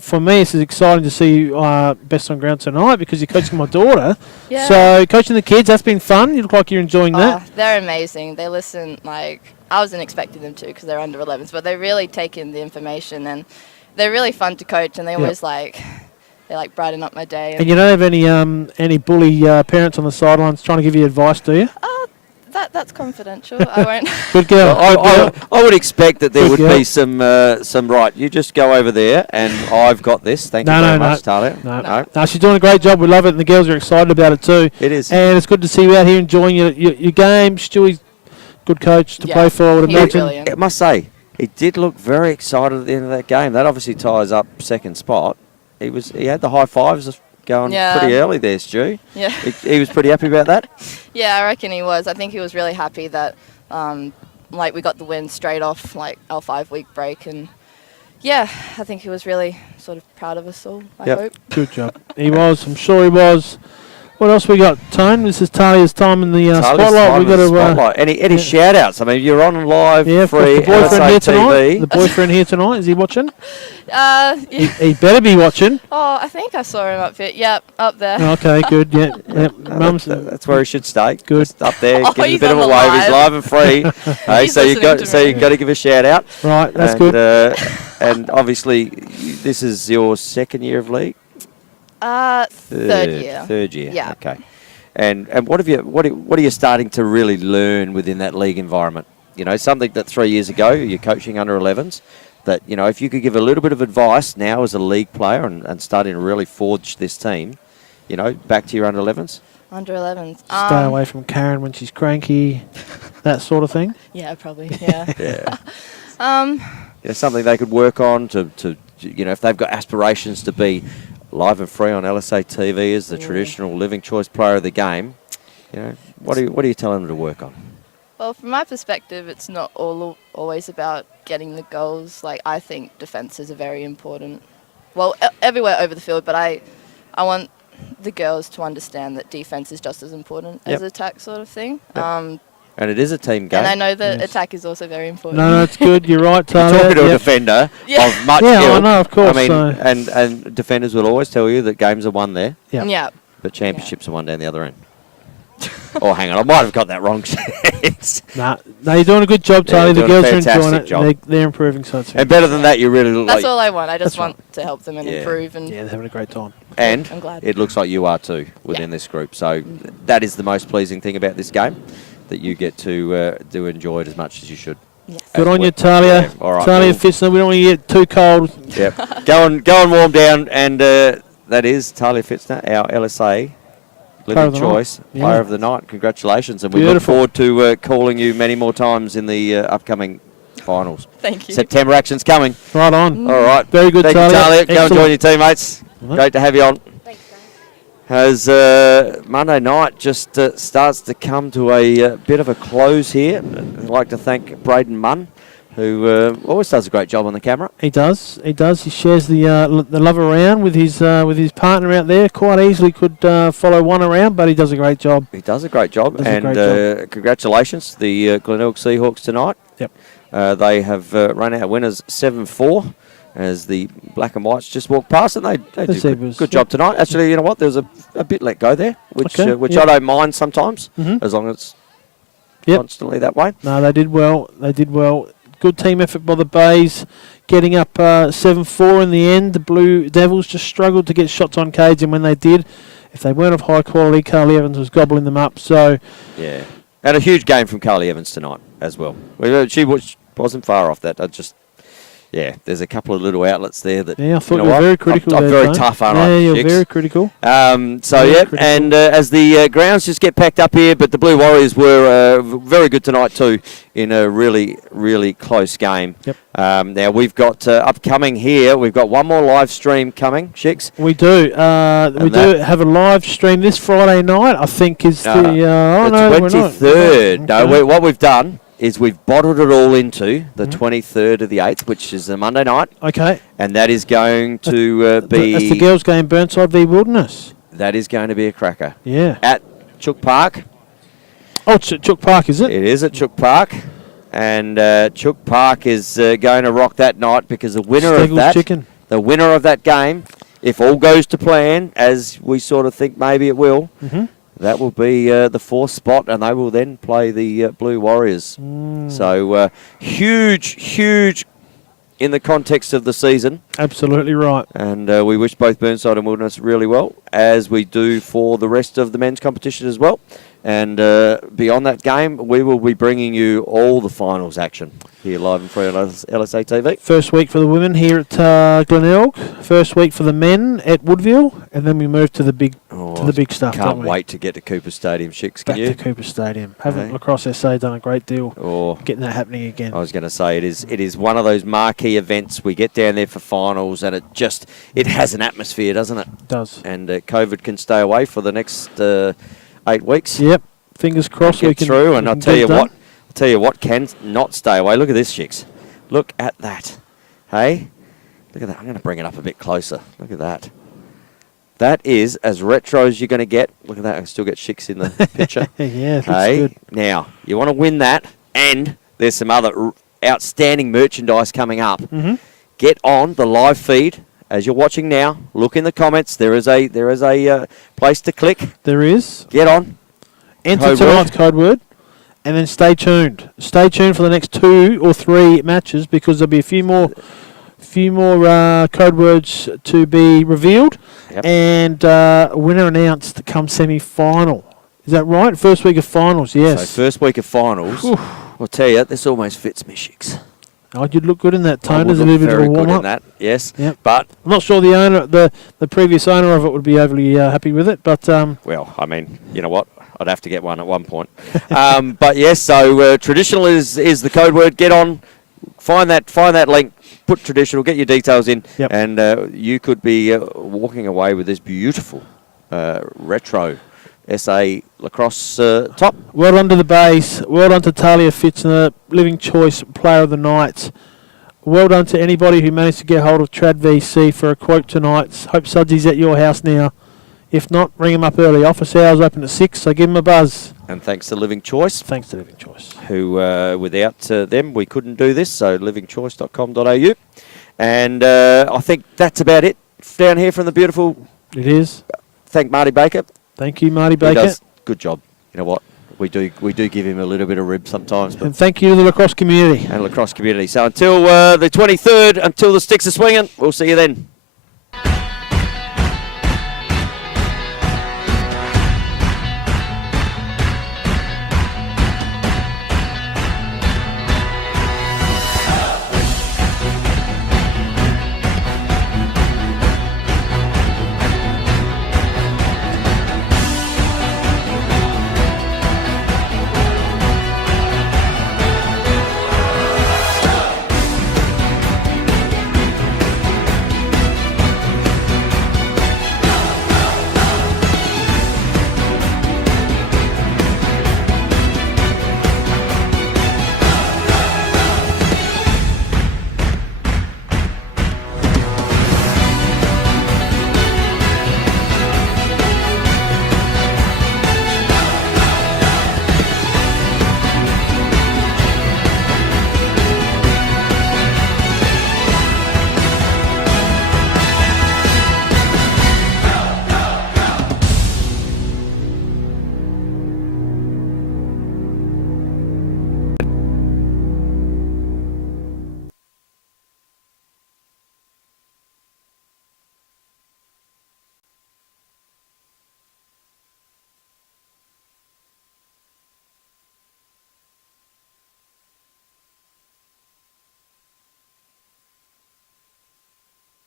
for me, this is exciting to see you best on ground tonight because you're coaching my daughter. Yeah. So coaching the kids, that's been fun. You look like you're enjoying that. They're amazing. They listen like I wasn't expecting them to because they're under 11s, but they really take in the information and they're really fun to coach and they always they brighten up my day. And you don't have any bully parents on the sidelines trying to give you advice, do you? That's confidential. I won't. Good girl. I would expect that there would be some right. You just go over there, and I've got this. Thank you very much, Talia. No, she's doing a great job. We love it, and the girls are excited about it too. It is, and it's good to see you out here enjoying your game. Stewie's good coach to play for. I would imagine. Brilliant. I must say, he did look very excited at the end of that game. That obviously ties up second spot. He had the high fives going pretty early there, Stu. Yeah. He was pretty happy about that? Yeah, I reckon he was. I think he was really happy that we got the win straight off our 5-week break. And, yeah, I think he was really sort of proud of us all, I hope. Good job. He was. I'm sure he was. What else we got, Tone? This is Talia's time in the Talia's spotlight. time We in the got to. spotlight. Any shout outs? I mean, you're on live Yeah, free the boyfriend here tonight. TV. The boyfriend here tonight. Is he watching? Yeah. He better be watching. Oh, I think I saw him up here. Yep, up there. Okay, good. Yeah, Mum's. That's where he should stay. Good. Just up there, Oh, give him a he's bit of on a the wave. He's live. live and free. Hey, He's so you listening to me. got to give a shout out. Right, that's and, good. And obviously, this is your second year of league. Third year. Third year. Yeah. Okay. And what are you starting to really learn within that league environment? You know, something that 3 years ago you're coaching under 11s. That, you know, if you could give a little bit of advice now as a league player and starting to really forge this team, you know, back to your under 11s. Under 11s. Stay away from Karen when she's cranky, that sort of thing. Yeah, probably. Yeah. Yeah. Um. Something they could work on to, you know, if they've got aspirations to be live and free on LSA TV as the traditional living choice player of the game, you know, what are you telling them to work on? Well, from my perspective, it's not always about getting the goals. Like, I think defences are very important. Well, everywhere over the field, but I want the girls to understand that defence is just as important as attack, sort of thing. Yep. And it is a team game. And I know that attack is also very important. No, it's good. You're right, Talia. You're talking to a defender of much I ilk. know, of course. I mean, and defenders will always tell you that games are won there, Yeah. but championships are won down the other end. Oh, hang on, I might have got that wrong. No, you're doing a good job, Yeah, Talia. The doing a girls are fantastic enjoying it. job. They're improving, so it's And better than that, you really look That's like... all I want. I just That's want to help them and improve. And yeah, they're having a great time. And I'm glad. it looks like you are too within this group. So that is the most pleasing thing about this game, that you get to enjoy it as much as you should. Yes. Good on you, Talia. Yeah, all right, Talia well- Fitzner, we don't want you to get too cold. Yep. Go and warm down. And that is Talia Fitzner, our LSA Player of Living the Choice night. Player Yeah. of the Night. Congratulations. And we look Beautiful. forward to calling you many more times in the upcoming finals. Thank you. September action's coming. Right on. All right. Very good, Thank you, Talia. Talia. Go and Excellent. join your teammates. Right. Great to have you on. Thanks, guys. As Monday night just starts to come to a bit of a close here, I'd like to thank Braden Munn, who always does a great job on the camera. He does. He does. He shares the love around with his partner out there. Quite easily could follow one around, but he does a great job. He does a great job. Does a And great congratulations to the Glenelg Seahawks tonight. Yep. They have run out winners 7-4 as the Black and Whites just walked past, and they Let's did see, a it was- good job tonight. Actually, you know what? There was a bit let go there, which Okay, which yep. I don't mind sometimes, Mhm. as long as it's Yep. constantly that way. No, they did well. They did well. Good team effort by the Bays, getting up 7-4 in the end. The Blue Devils just struggled to get shots on cage, and when they did, if they weren't of high quality, Carly Evans was gobbling them up. So, Yeah. And a huge game from Carly Evans tonight as well. She wasn't far off that. Yeah, there's a couple of little outlets there that... yeah, I thought you you know were what? very critical. I'm there, very Tone. tough, aren't yeah, I? you're Chicks? very critical. So, Very yep, critical. and as the grounds just get packed up here, but the Blue Warriors were very good tonight too in a really, really close game. Yep. Now, we've got upcoming here, we've got one more live stream coming, Shicks. We do. We do have a live stream this Friday night, I think, is the... oh, no, the we're not. 23rd. Okay. No, what we've done is we've bottled it all into the Mm-hmm. 23rd of the 8th, which is a Monday night, Okay. and that is going to be... That's the girls' game, Burnside v Wilderness. That is going to be a cracker. Yeah. At Chook Park. Oh, it's at Chook Park, is it? It is at Chook Park. And Chook Park is going to rock that night because the winner of Steggles that... chicken. The winner of that game, if all goes to plan, as we sort of think maybe it will, Mhm. that will be the fourth spot, and they will then play the Blue Warriors. So huge in the context of the season. Absolutely right. And we wish both Burnside and Wilderness really well, as we do for the rest of the men's competition as well. And beyond that game, we will be bringing you all the finals action here live and free on LSA TV. First week for the women here at Glenelg. First week for the men at Woodville, and then we move to the big stuff. Can't don't we? wait to get to Cooper Stadium, Shicks. Can Back you? to Cooper Stadium. Haven't Okay. Lacrosse SA done a great deal Or getting that happening again? I was going to say it is one of those marquee events. We get down there for finals, and it has an atmosphere, doesn't it? It does. And COVID can stay away for the next 8 weeks. Yep. Fingers crossed Get we can through, and we I'll can tell get you it done. what. I'll tell you what can not stay away. Look at this, Chicks. Look at that. Hey, look at that. I'm going to bring it up a bit closer. Look at that. That is as retro as you're going to get. Look at that. I can still get Shicks in the picture. Yeah, it looks good. Now, you want to win that, and there's some other outstanding merchandise coming up. Mm-hmm. Get on the live feed as you're watching now. Look in the comments. There is a place to click. There is. Get on. Enter tonight's code word, and then stay tuned. Stay tuned for the next 2 or 3 matches because there'll be a few more code words to be revealed, and winner announced come semi-final. Is that right? First week of finals, yes. So first week of finals. Oof. I'll tell you, this almost fits me, Shicks. Oh, you'd look good in that, Tone. There's a little bit of a warm-up. That, yes. Yep. But I'm not sure the owner, the previous owner of it would be overly happy with it, but well, I mean, you know what? I'd have to get one at one point. But yes, so traditional is the code word. Get on, find that link. Put traditional, get your details in, and you could be walking away with this beautiful retro SA lacrosse top. Well done to the base. Well done to Talia Fitzner, Living Choice Player of the Night. Well done to anybody who managed to get hold of Trad VC for a quote tonight. Hope Sudsy's at your house now. If not, ring him up early. Office hours open at 6, so give him a buzz. And thanks to Living Choice. Thanks to Living Choice. Who, without them, we couldn't do this, so livingchoice.com.au. And I think that's about it down here from the beautiful... It is. Thank Marty Baker. Thank you, Marty Baker. He does good job. You know what? We do give him a little bit of rib sometimes. But and thank you to the lacrosse community. And lacrosse community. So until the 23rd, until the sticks are swinging, we'll see you then.